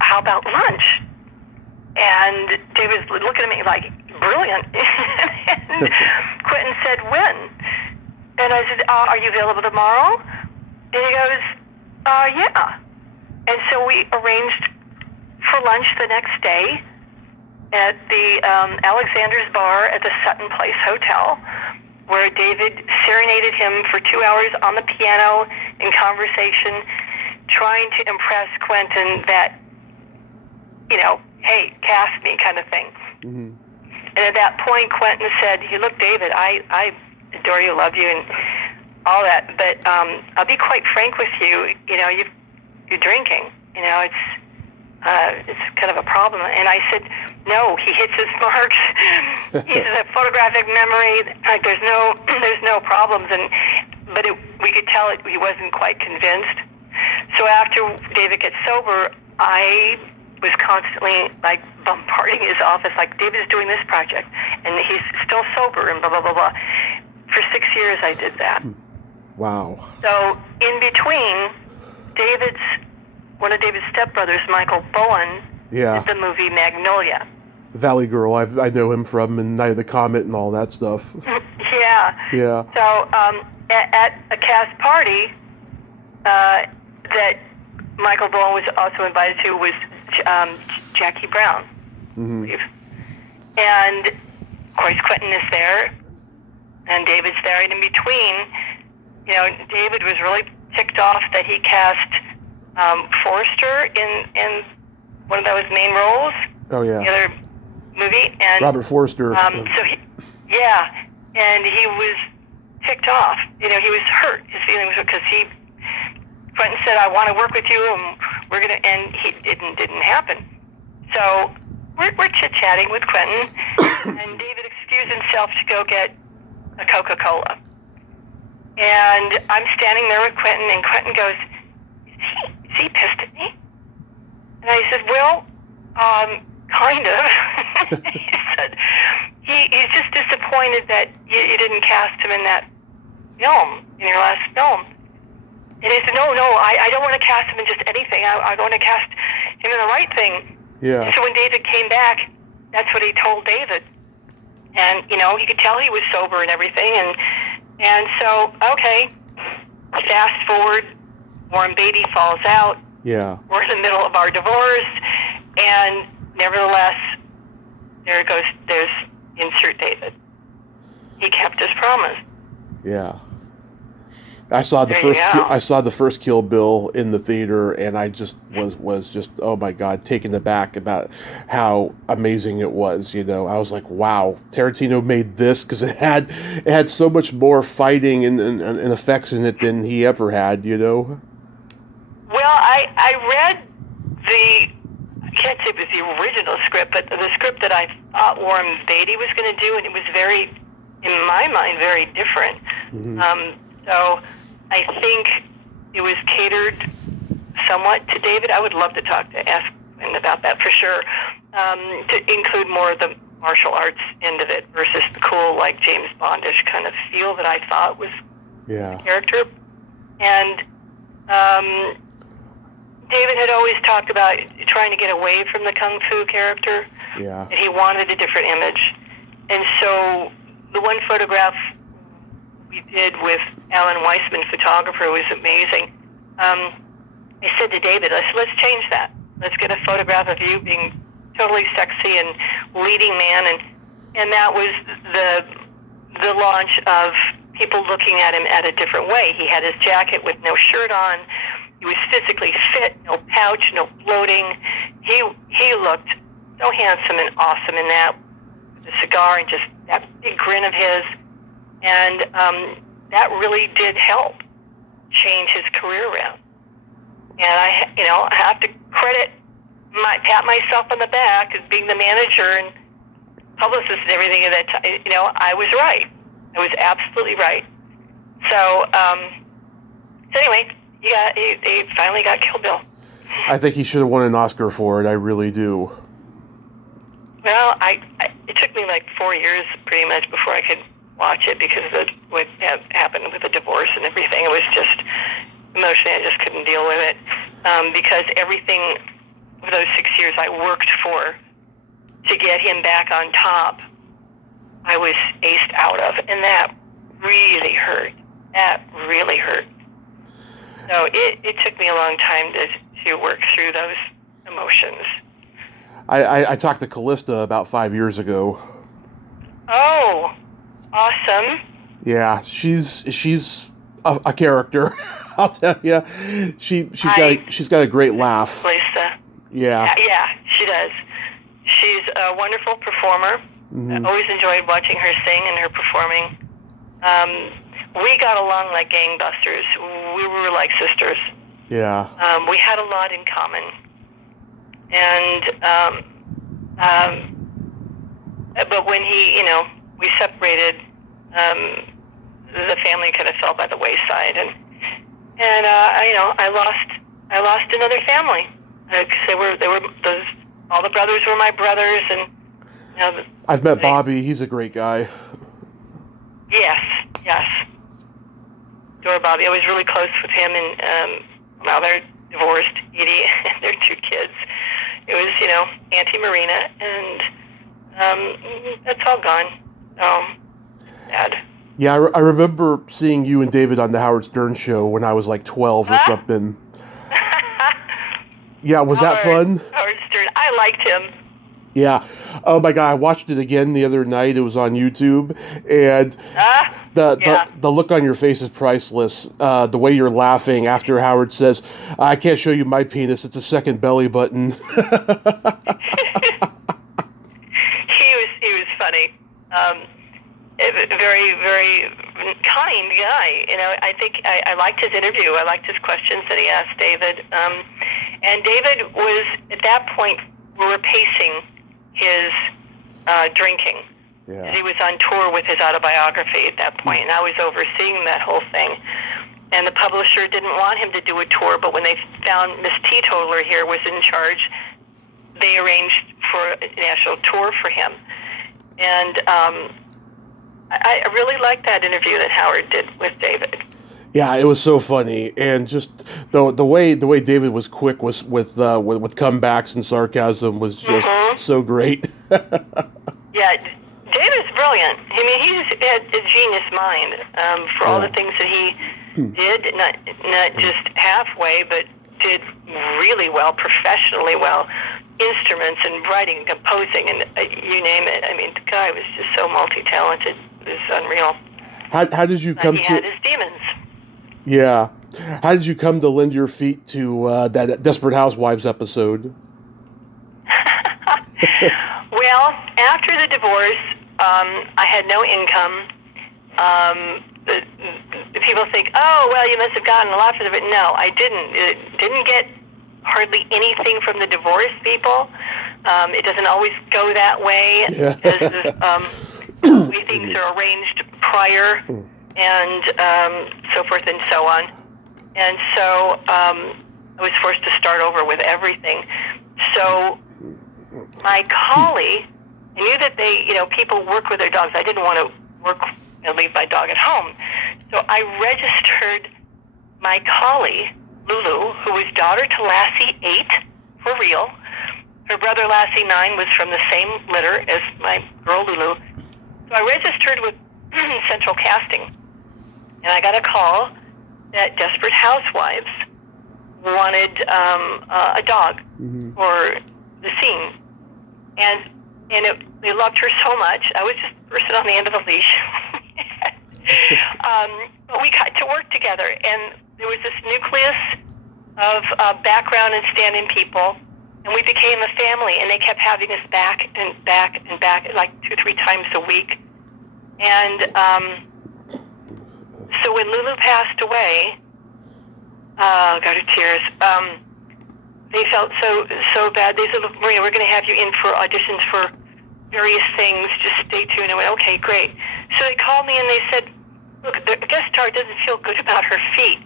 how about lunch? And David's looking at me like, brilliant. And Quentin said, when? And I said, are you available tomorrow? And he goes, yeah. And so we arranged for lunch the next day at the Alexander's Bar at the Sutton Place Hotel, where David serenaded him for 2 hours on the piano in conversation, trying to impress Quentin that, hey, cast me kind of thing. Mm-hmm. And at that point, Quentin said, "Hey, look, David, I adore you, love you, and all that, but I'll be quite frank with you. You know, you're drinking. You know, it's kind of a problem." And I said, "No, he hits his marks. He's a photographic memory. Like there's no problems." But we could tell he wasn't quite convinced. So after David gets sober, I was constantly like bombarding his office, like, "David's doing this project, and he's still sober, and blah blah blah blah." For 6 years, I did that. Wow. So in between, one of David's stepbrothers, Michael Bowen, Yeah. did the movie Magnolia. Valley Girl, I know him from and Night of the Comet and all that stuff. Yeah. Yeah. So at a cast party that Michael Bowen was also invited to was Jackie Brown, Mm-hmm. I believe. And of course Quentin is there, and David's there. And in between, you know, David was really ticked off that he cast Forrester in one of those main roles. Oh yeah. The other movie, and Robert Forster. and he was ticked off. You know, he was hurt. His feelings were because Quentin said, "I want to work with you, and we're gonna," and it didn't happen. So we're chit chatting with Quentin, and David excused himself to go get a Coca-Cola, and I'm standing there with Quentin, and Quentin goes, "Is he pissed at me?" And I said, "Well, kind of." He said, he's just disappointed that you didn't cast him in that film, in your last film. And he said, no, I don't want to cast him in just anything. I want to cast him in the right thing. Yeah. And so when David came back, that's what he told David. And, you know, he could tell he was sober and everything. And so, okay, fast forward, Warren Beatty falls out. Yeah. We're in the middle of our divorce, and nevertheless, there's insert David. He kept his promise. Yeah. I saw the first Kill Bill in the theater, and I just was just, oh my God, taken aback about how amazing it was. You know, I was like, wow, Tarantino made this because it had so much more fighting and effects in it than he ever had. You know. Well, I read I can't say it was the original script, but the script that I thought Warren Beatty was going to do, and it was very, in my mind, very different. Mm-hmm. So I think it was catered somewhat to David. I would love to ask him about that for sure, to include more of the martial arts end of it versus the cool, like James Bondish kind of feel that I thought was the character. And David had always talked about trying to get away from the kung fu character. Yeah. And he wanted a different image. And so the one photograph we did with Alan Weissman, photographer, was amazing. I said to David, let's change that. Let's get a photograph of you being totally sexy and leading man. And that was the launch of people looking at him at a different way. He had his jacket with no shirt on. He was physically fit, no pouch, no bloating. He looked so handsome and awesome in that, with the cigar and just that big grin of his. And that really did help change his career around. And I have to pat myself on the back as being the manager and publicist and everything at that time. You know, I was right. I was absolutely right. So anyway, he finally got Kill Bill. I think he should have won an Oscar for it. I really do. Well, it took me like 4 years pretty much before I could watch it because of what happened with the divorce and everything. It was just emotionally, I just couldn't deal with it because everything of those 6 years I worked for to get him back on top, I was aced out of, and that really hurt. That really hurt. So it took me a long time to work through those emotions. I talked to Callista about 5 years ago. Oh, awesome. Yeah, she's a character. I'll tell you, she's got a great laugh. Lisa. Yeah. Yeah, she does. she's a wonderful performer. I always enjoyed watching her sing and her performing. We got along like gangbusters. We were like sisters. Yeah. We had a lot in common. And, but when we separated, the family kind of fell by the wayside. And I lost another family. Because all the brothers were my brothers, and I've met Bobby. He's a great guy. Yes. Adore Bobby. I was really close with him, and now they're divorced, Edie and their 2 kids. It was, Auntie Marina, and that's all gone. So sad. Yeah, I remember seeing you and David on the Howard Stern show when I was like 12 or something. Yeah, was that fun? Howard Stern. I liked him. Yeah. Oh my God, I watched it again the other night. It was on YouTube, and the look on your face is priceless. The way you're laughing after Howard says, "I can't show you my penis. It's a second belly button." He was funny. Very, very kind guy. I think I liked his interview. I liked his questions that he asked David. And David was, at that point, we were pacing his drinking. Yeah. He was on tour with his autobiography at that point, and I was overseeing that whole thing. And the publisher didn't want him to do a tour, but when they found Miss Teetotaler here was in charge, they arranged for a national tour for him. And I really liked that interview that Howard did with David. Yeah, it was so funny, and just the way David was quick with comebacks and sarcasm was just so great. Yeah, David's brilliant. I mean, he's had a genius mind for all the things that he did, not just halfway, but did really well, professionally well, instruments and writing, composing, and you name it. I mean, the guy was just so multi-talented. It was unreal. How did you come he had his demons. Yeah. How did you come to lend your feet to that Desperate Housewives episode? Well, after the divorce, I had no income. The people think, oh, well, you must have gotten a lot for it. No, I didn't. Didn't get hardly anything from the divorce people. It doesn't always go that way. Because things are arranged prior and so forth and so on. And so I was forced to start over with everything. So my collie, I knew that people work with their dogs. I didn't want to work and leave my dog at home. So I registered my collie, Lulu, who was daughter to Lassie 8, for real. Her brother Lassie 9 was from the same litter as my girl Lulu. So I registered with Central Casting, and I got a call that Desperate Housewives wanted a dog for the scene. And they loved her so much. I was just the person on the end of the leash. But we got to work together, and there was this nucleus of background and stand-in people, and we became a family, and they kept having us back and back and back, like 2-3 times a week. And so when Lulu passed away, got her tears, they felt so bad. They said, look, Marina, we're going to have you in for auditions for various things. Just stay tuned. I went, okay, great. So they called me and they said, look, the guest star doesn't feel good about her feet.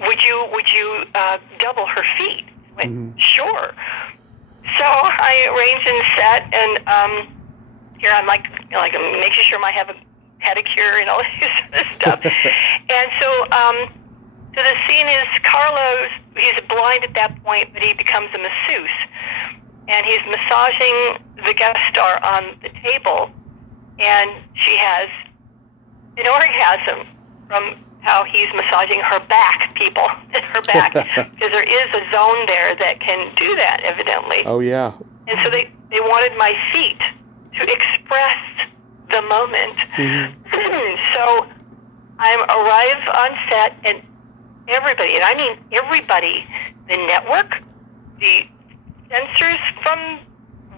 Would you double her feet? I went, sure. So I arranged and set, and here I'm like I'm making sure I have a pedicure and all this other stuff. And so the scene is Carlos. He's blind at that point, but he becomes a masseuse, and he's massaging the guest star on the table, and she has an orgasm from how he's massaging her back, her back, because there is a zone there that can do that, evidently. Oh, yeah. And so they wanted my feet to express the moment. So I arrive on set, and everybody, and I mean everybody, the network, the censors from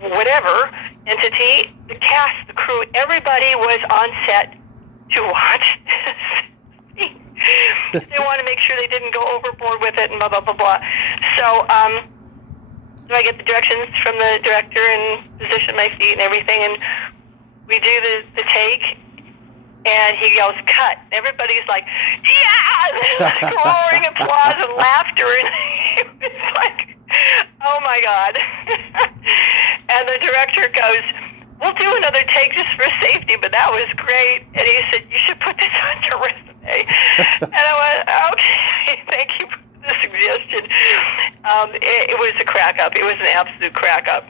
whatever entity, the cast, the crew, everybody was on set to watch this. They want to make sure they didn't go overboard with it and blah, blah, blah, blah. So, so I get the directions from the director and position my feet and everything, and we do the take, and he yells, cut. Everybody's like, yeah! Like roaring applause and laughter, and it was like, oh my God. And the director goes, we'll do another take just for safety, but that was great. And he said, you should put this on your resume. And I went, okay, thank you for the suggestion. It was a crack up. It was an absolute crack up.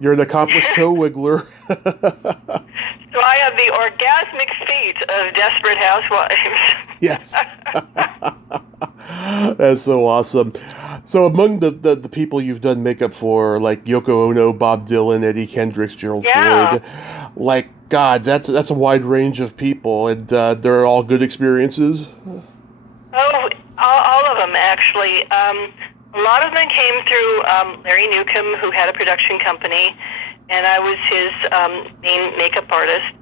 You're an accomplished toe wiggler. So I have the orgasmic feat of Desperate Housewives. Yes. That's so awesome. So among the people you've done makeup for, like Yoko Ono, Bob Dylan, Eddie Kendricks, Gerald Ford, like, God, that's a wide range of people, and they're all good experiences? Oh, all of them, actually. A lot of them came through Larry Newcomb, who had a production company, and I was his main makeup artist.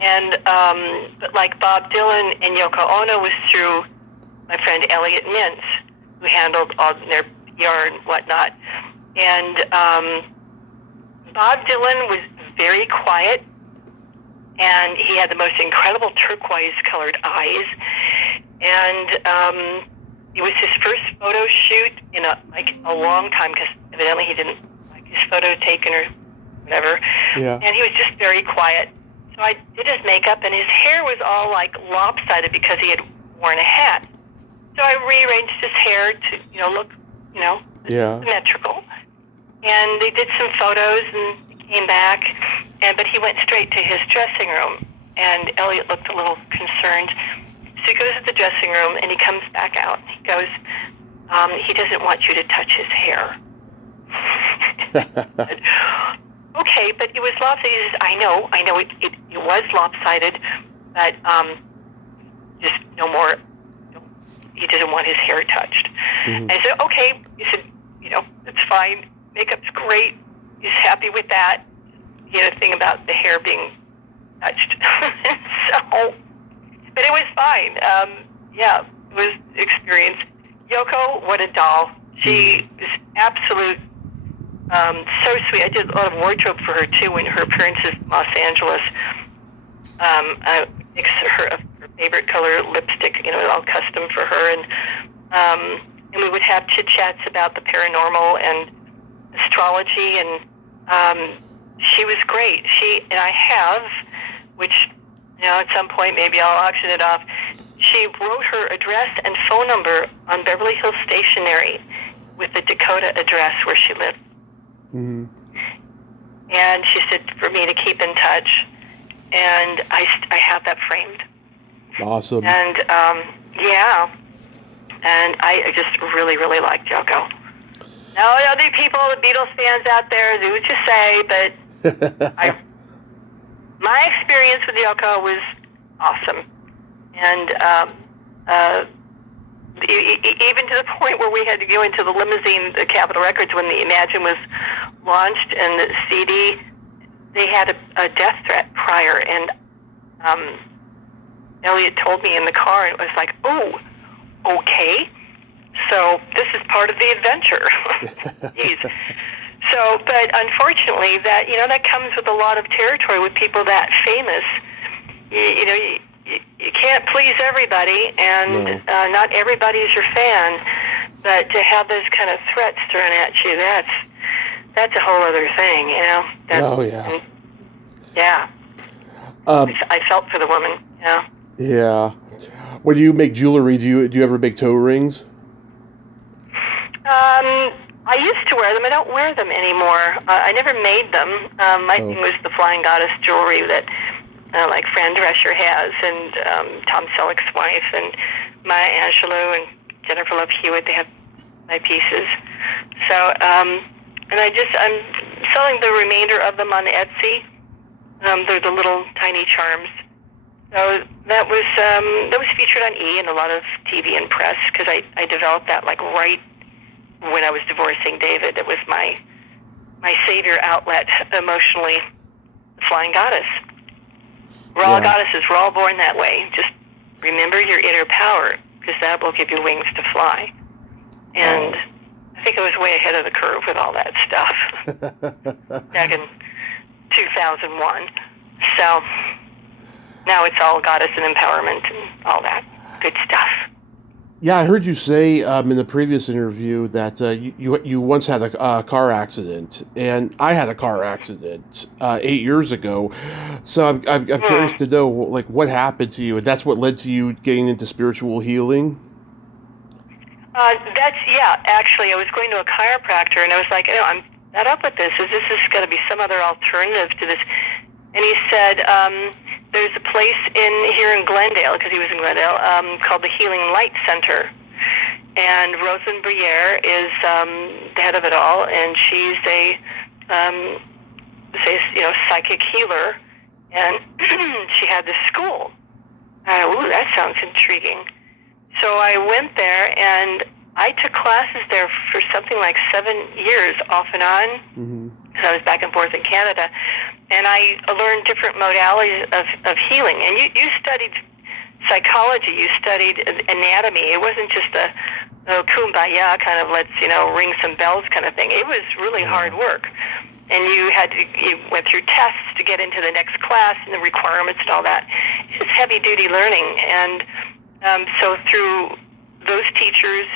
And but like Bob Dylan and Yoko Ono was through my friend Elliot Mintz, who handled all their PR and whatnot. And Bob Dylan was very quiet, and he had the most incredible turquoise-colored eyes. And it was his first photo shoot in a long time, because evidently he didn't like his photo taken or whatever. Yeah. And he was just very quiet. So I did his makeup, and his hair was all like lopsided because he had worn a hat. So I rearranged his hair to, look, symmetrical. And they did some photos, and he came back, but he went straight to his dressing room. And Elliot looked a little concerned. So he goes to the dressing room, and he comes back out. He goes, he doesn't want you to touch his hair. Okay, but it was lopsided. He says, I know, it was lopsided, but just no more. He doesn't want his hair touched. Mm-hmm. And I said, okay. He said, it's fine. Makeup's great. He's happy with that. He had a thing about the hair being touched. So, but it was fine. It was experience. Yoko, what a doll. She is absolute. So sweet. I did a lot of wardrobe for her too when her appearances in Los Angeles. I mixed her favorite color lipstick, all custom for her, and we would have chit chats about the paranormal and astrology, and she was great. She and I have, which at some point maybe I'll auction it off. She wrote her address and phone number on Beverly Hills stationery with the Dakota address where she lived. Mm-hmm. And she said for me to keep in touch, and I have that framed. Awesome. And and I just really, really liked Yoko. Now, other people, the Beatles fans out there, do what you say, but my experience with Yoko was awesome. And even to the point where we had to go into the limousine, the Capitol Records, when the Imagine was launched and the CD, they had a death threat prior, and Elliot told me in the car, and it was like, oh, okay, so this is part of the adventure. Jeez. So, but unfortunately, that that comes with a lot of territory with people that famous. You can't please everybody, and not everybody is your fan. But to have those kind of threats thrown at you, that's a whole other thing, Yeah. I felt for the woman. Yeah. Yeah. When you make jewelry, do you ever make toe rings? I used to wear them. I don't wear them anymore. I never made them. My thing was the Flying Goddess jewelry that, like Fran Drescher has, and Tom Selleck's wife, and Maya Angelou, and Jennifer Love Hewitt. They have my pieces. So, and I'm selling the remainder of them on Etsy. They're the little tiny charms. So that was featured on E! And a lot of TV and press, because I developed that like right when I was divorcing David. It was my my savior outlet emotionally, the flying goddess. We're all goddesses. We're all born that way. Just remember your inner power, because that will give you wings to fly. And I think I was way ahead of the curve with all that stuff back in 2001. So now it's all goddess and empowerment and all that good stuff. Yeah, I heard you say in the previous interview that you once had a car accident, and I had a car accident 8 years ago. So I'm curious to know, like, what happened to you, and that's what led to you getting into spiritual healing. Actually, I was going to a chiropractor, and I was like, I'm fed up with this. Is going to be some other alternative to this? And he said, there's a place here in Glendale, because he was in Glendale, called the Healing Light Center. And Rosalind Briere is the head of it all, and she's a psychic healer. And she had this school. Ooh, that sounds intriguing. So I went there, and I took classes there for something like 7 years, off and on, because I was back and forth in Canada. And I learned different modalities of healing. And you studied psychology, you studied anatomy. It wasn't just a kumbaya kind of ring some bells kind of thing. It was really hard work. And you went through tests to get into the next class and the requirements and all that. It's heavy duty learning. And so through those teachers,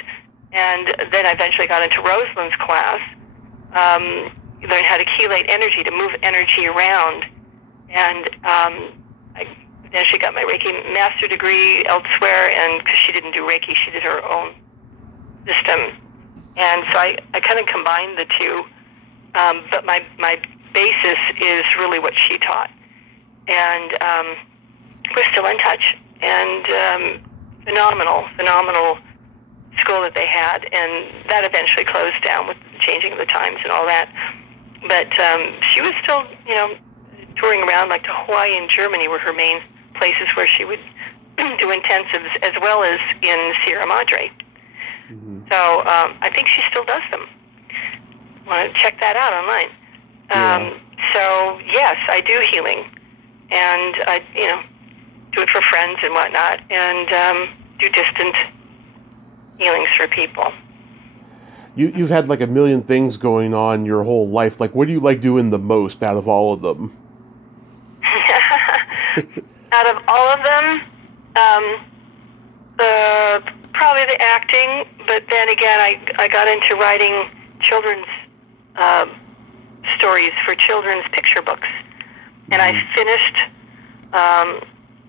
and then I eventually got into Rosalind's class, learn how to chelate energy, to move energy around. And I eventually got my Reiki master degree elsewhere, and because she didn't do Reiki, she did her own system. And so I kind of combined the two. But my basis is really what she taught. And we're still in touch. And phenomenal school that they had. And that eventually closed down with the changing of the times and all that. But she was still, touring around, like to Hawaii and Germany were her main places where she would do intensives, as well as in Sierra Madre. So I think she still does them. Want to check that out online. So yes, I do healing, and I do it for friends and whatnot, and do distant healings for people. You've had like a million things going on your whole life. Like, what do you like doing the most out of all of them? Out of all of them, probably the acting. But then again, I got into writing children's stories for children's picture books, and I finished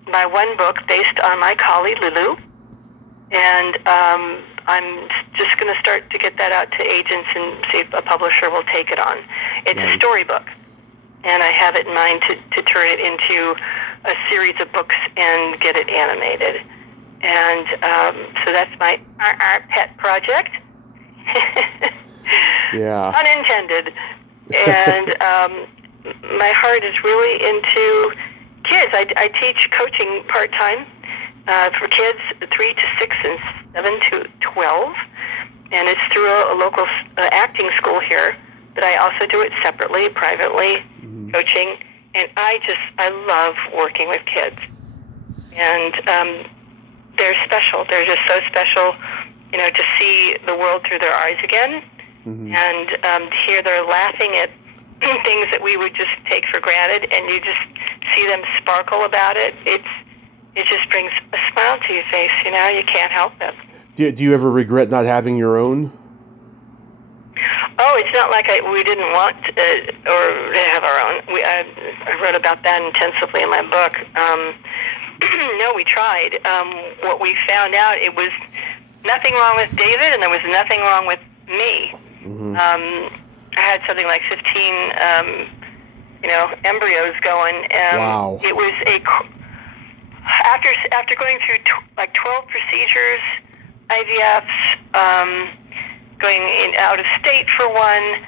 my one book based on my collie Lulu, and I'm just going to start to get that out to agents and see if a publisher will take it on. It's a storybook, and I have it in mind to turn it into a series of books and get it animated. And so that's my pet project. Yeah. Unintended. And my heart is really into kids. I teach coaching part-time for kids 3 to 6 and 7 to 12. And it's through a local acting school here, but I also do it separately, privately, coaching. And I love working with kids. And they're special. They're just so special, to see the world through their eyes again. And to hear they're laughing at things that we would just take for granted, and you just see them sparkle about it. It just brings a smile to your face. You can't help it. Do you ever regret not having your own? Oh, it's not like we didn't want or to have our own. I wrote about that intensively in my book. No, we tried. What we found out, it was nothing wrong with David, and there was nothing wrong with me. I had something like 15, embryos going. Wow. It was after going through 12 procedures, IVFs, going out of state for one,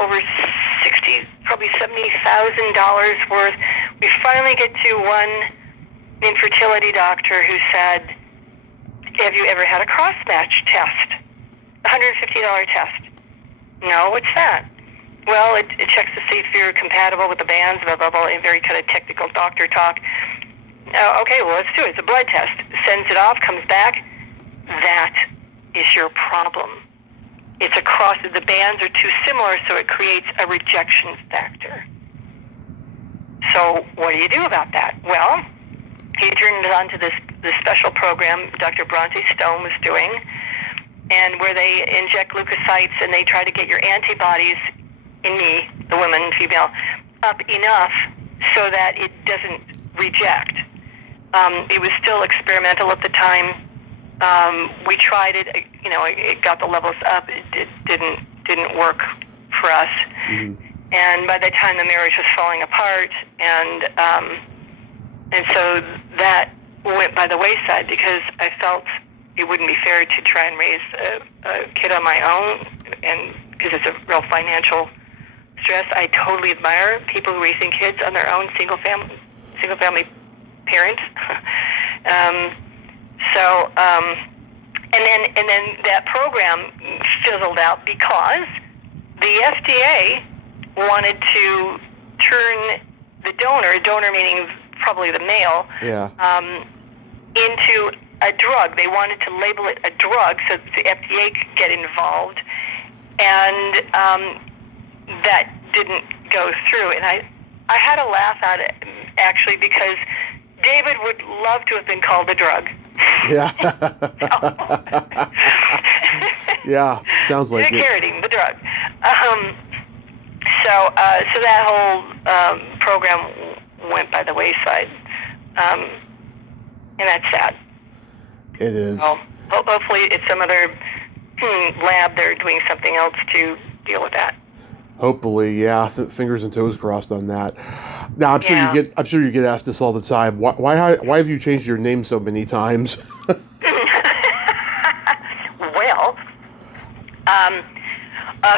over $60,000, probably $70,000 worth. We finally get to one infertility doctor who said, "Have you ever had a cross-match test? $150 test." "No, what's that?" Well, it checks to see if you're compatible with the bands, blah, blah, blah, in very kind of technical doctor talk. Okay, well, let's do it. It's a blood test. Sends it off, comes back. That is your problem. It's across, the bands are too similar, so it creates a rejection factor. So what do you do about that? Well, he turned it on to this special program Dr. Bronte Stone was doing, and where they inject leukocytes and they try to get your antibodies in me, the woman, female, up enough so that it doesn't reject. It was still experimental at the time. We tried it, it got the levels up. It didn't work for us. Mm-hmm. And by the time the marriage was falling apart, and so that went by the wayside because I felt it wouldn't be fair to try and raise a kid on my own, and because it's a real financial stress. I totally admire people raising kids on their own, single family parents. And then that program fizzled out because the FDA wanted to turn the donor meaning probably the male, into a drug. They wanted to label it a drug so that the FDA could get involved, and that didn't go through. And I had a laugh at it, actually, because David would love to have been called a drug. Yeah. Yeah, sounds like it. Carotene, the drug. So that whole program went by the wayside, and that's sad. It is. So hopefully, it's some other lab. They're doing something else to deal with that. Hopefully, yeah. Fingers and toes crossed on that. Now, I'm sure you get asked this all the time. Why have you changed your name so many times? Well,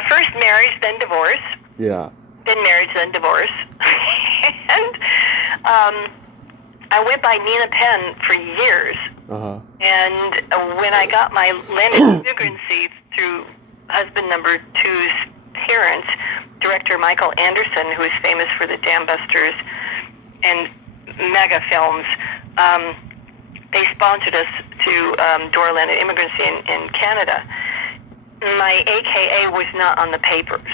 first marriage, then divorce. Yeah. Then marriage, then divorce. And I went by Nina Penn for years. Uh-huh. And when I got my landed immigrantcy through husband number two's parents, director Michael Anderson, who is famous for the Dam Busters and mega films, they sponsored us to do our landed immigrancy in Canada. My AKA was not on the papers,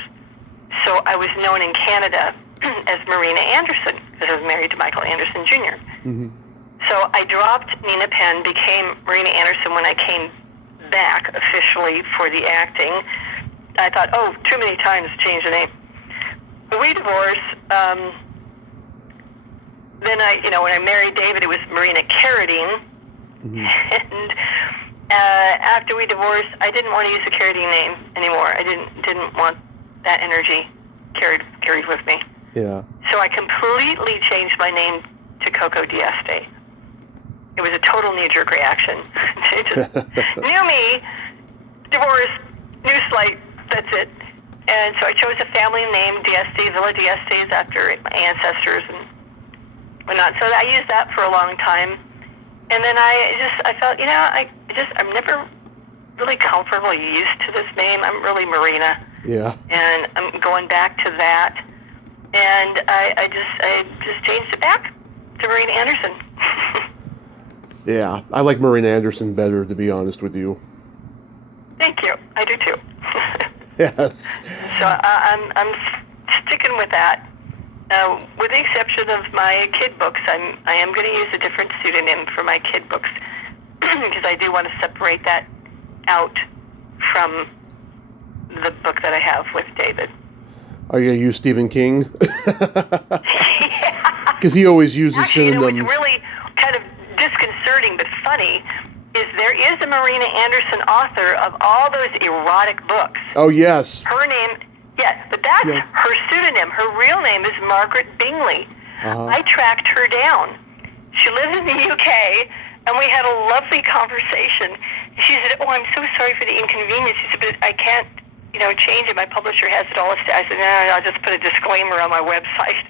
so I was known in Canada as Marina Anderson because I was married to Michael Anderson Jr. Mm-hmm. So I dropped Nina Penn, became Marina Anderson when I came back officially for the acting. I thought, too many times to change the name. We divorced. Then when I married David, it was Marina Carradine. Mm-hmm. And after we divorced, I didn't want to use the Carradine name anymore. I didn't want that energy carried with me. Yeah. So I completely changed my name to Coco Dieste. It was a total knee-jerk reaction. Just new me, divorce, new slate, that's it. And so I chose a family name, Dieste, Villa Dieste, is after my ancestors and whatnot. So I used that for a long time. And then I felt, I'm never really comfortable used to this name. I'm really Marina. Yeah. And I'm going back to that. And I just changed it back to Marina Anderson. Yeah, I like Marina Anderson better, to be honest with you. Thank you. I do too. Yes. So I'm sticking with that. With the exception of my kid books, I am going to use a different pseudonym for my kid books because I do want to separate that out from the book that I have with David. Are you going to use Stephen King? Yeah. Because he always uses synonyms. What's really kind of disconcerting but funny is there is a Marina Anderson author of all those erotic books. Oh, yes. Her name, yes, but that's her pseudonym. Her real name is Margaret Bingley. Uh-huh. I tracked her down. She lives in the UK, and we had a lovely conversation. She said, I'm so sorry for the inconvenience. She said, but I can't, change it. My publisher has it all. I said, no, I'll just put a disclaimer on my website.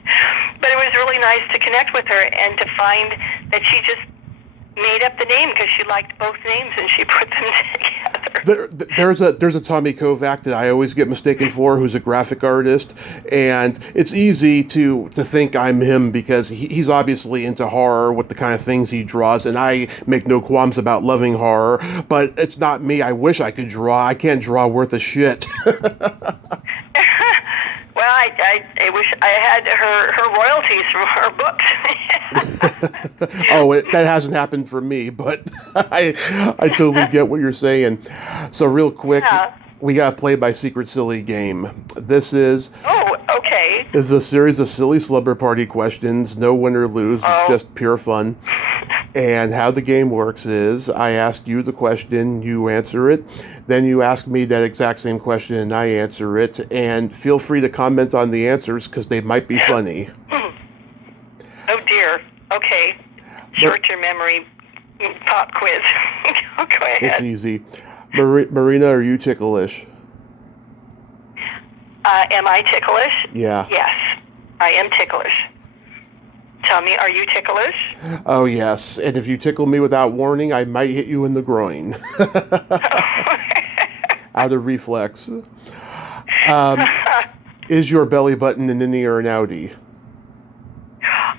But it was really nice to connect with her and to find that she just made up the name because she liked both names and she put them together. There's a Tommy Kovac that I always get mistaken for, who's a graphic artist, and it's easy to think I'm him because he's obviously into horror with the kind of things he draws, and I make no qualms about loving horror, but it's not me. I wish I could draw. I can't draw worth a shit. Well, I wish I had her royalties from her books. Oh, that hasn't happened for me, but I totally get what you're saying. So real quick, Yeah. we got to play by Secret Silly game. This is Okay. a series of silly slumber party questions, no win or lose, it's just pure fun. And how the game works is I ask you the question, you answer it, then you ask me that exact same question and I answer it, and feel free to comment on the answers because they might be funny. Oh dear. Okay. Short-term memory pop quiz. Go ahead. It's easy. Marina, are you ticklish? Am I ticklish? Yeah. Yes, I am ticklish. Tell me, are you ticklish? Oh, yes. And if you tickle me without warning, I might hit you in the groin. Out of reflex. Is your belly button an innie or an outie?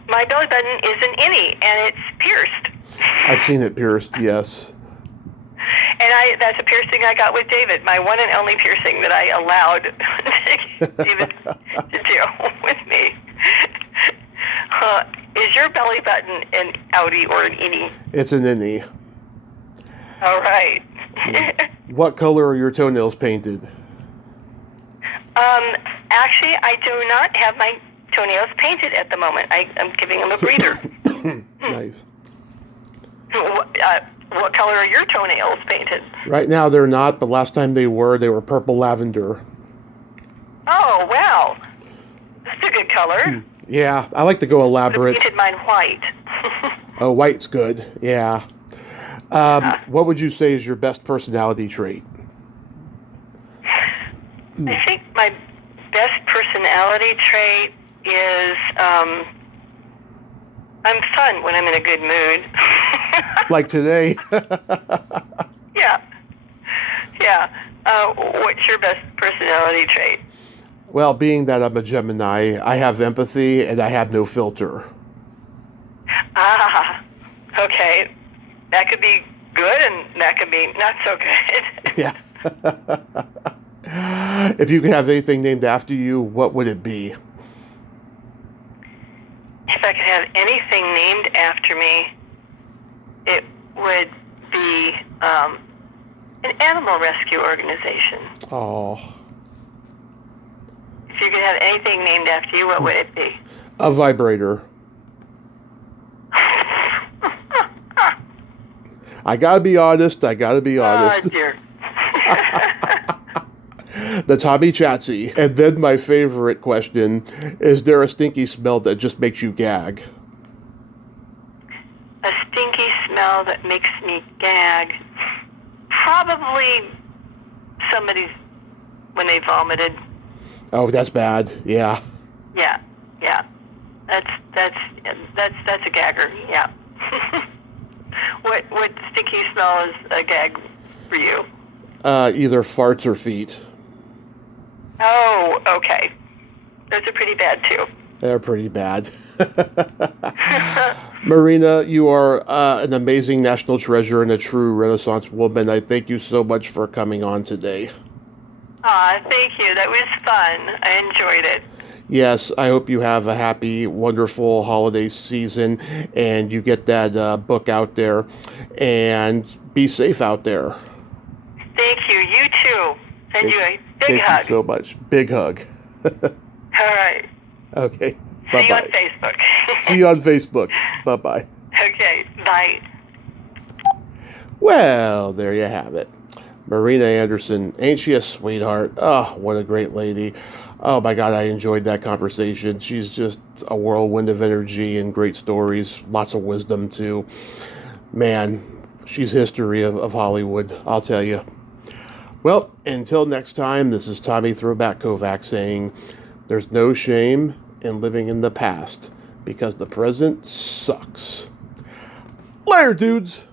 My belly button is an innie, and it's pierced. I've seen it pierced, yes. And that's a piercing I got with David, my one and only piercing that I allowed David to do with me. Is your belly button an outie or an innie? It's an innie. All right. What color are your toenails painted? Actually, I do not have my toenails painted at the moment. I'm giving them a breather. Nice. What color are your toenails painted? Right now they're not, but last time they were purple lavender. Oh, wow. That's a good color. Yeah, I like to go I elaborate. painted mine white. Oh, white's good, yeah. What would you say is your best personality trait? I think my best personality trait is I'm fun when I'm in a good mood. Like today? Yeah. What's your best personality trait? Well, being that I'm a Gemini, I have empathy and I have no filter. Ah, okay. That could be good and that could be not so good. Yeah. If you could have anything named after you, what would it be? If I could have anything named after me, it would be an animal rescue organization. Oh. If you could have anything named after you, what would it be? A vibrator. I gotta be honest. Oh, dear. The Tommy Chatsy. And then my favorite question, is there a stinky smell that just makes you gag? A stinky smell that makes me gag. Probably somebody's when they vomited. Oh, that's bad. Yeah. Yeah. That's a gagger. Yeah. What stinky smell is a gag for you? Either farts or feet. Oh, okay. Those are pretty bad too. They're pretty bad. Marina, you are an amazing national treasure and a true Renaissance woman. I thank you so much for coming on today. Thank you. That was fun. I enjoyed it. Yes, I hope you have a happy, wonderful holiday season and you get that book out there and be safe out there. Thank you. You too. Send you a big hug. Thank you so much. Big hug. All right. Okay. See you on Bye-bye. Facebook. See you on Facebook. Bye-bye. Okay. Bye. Well, there you have it. Marina Anderson. Ain't she a sweetheart? Oh, what a great lady. Oh, my God, I enjoyed that conversation. She's just a whirlwind of energy and great stories. Lots of wisdom, too. Man, she's history of Hollywood, I'll tell you. Well, until next time, this is Tommy Throwback Kovac saying, there's no shame in living in the past because the present sucks. Later, dudes.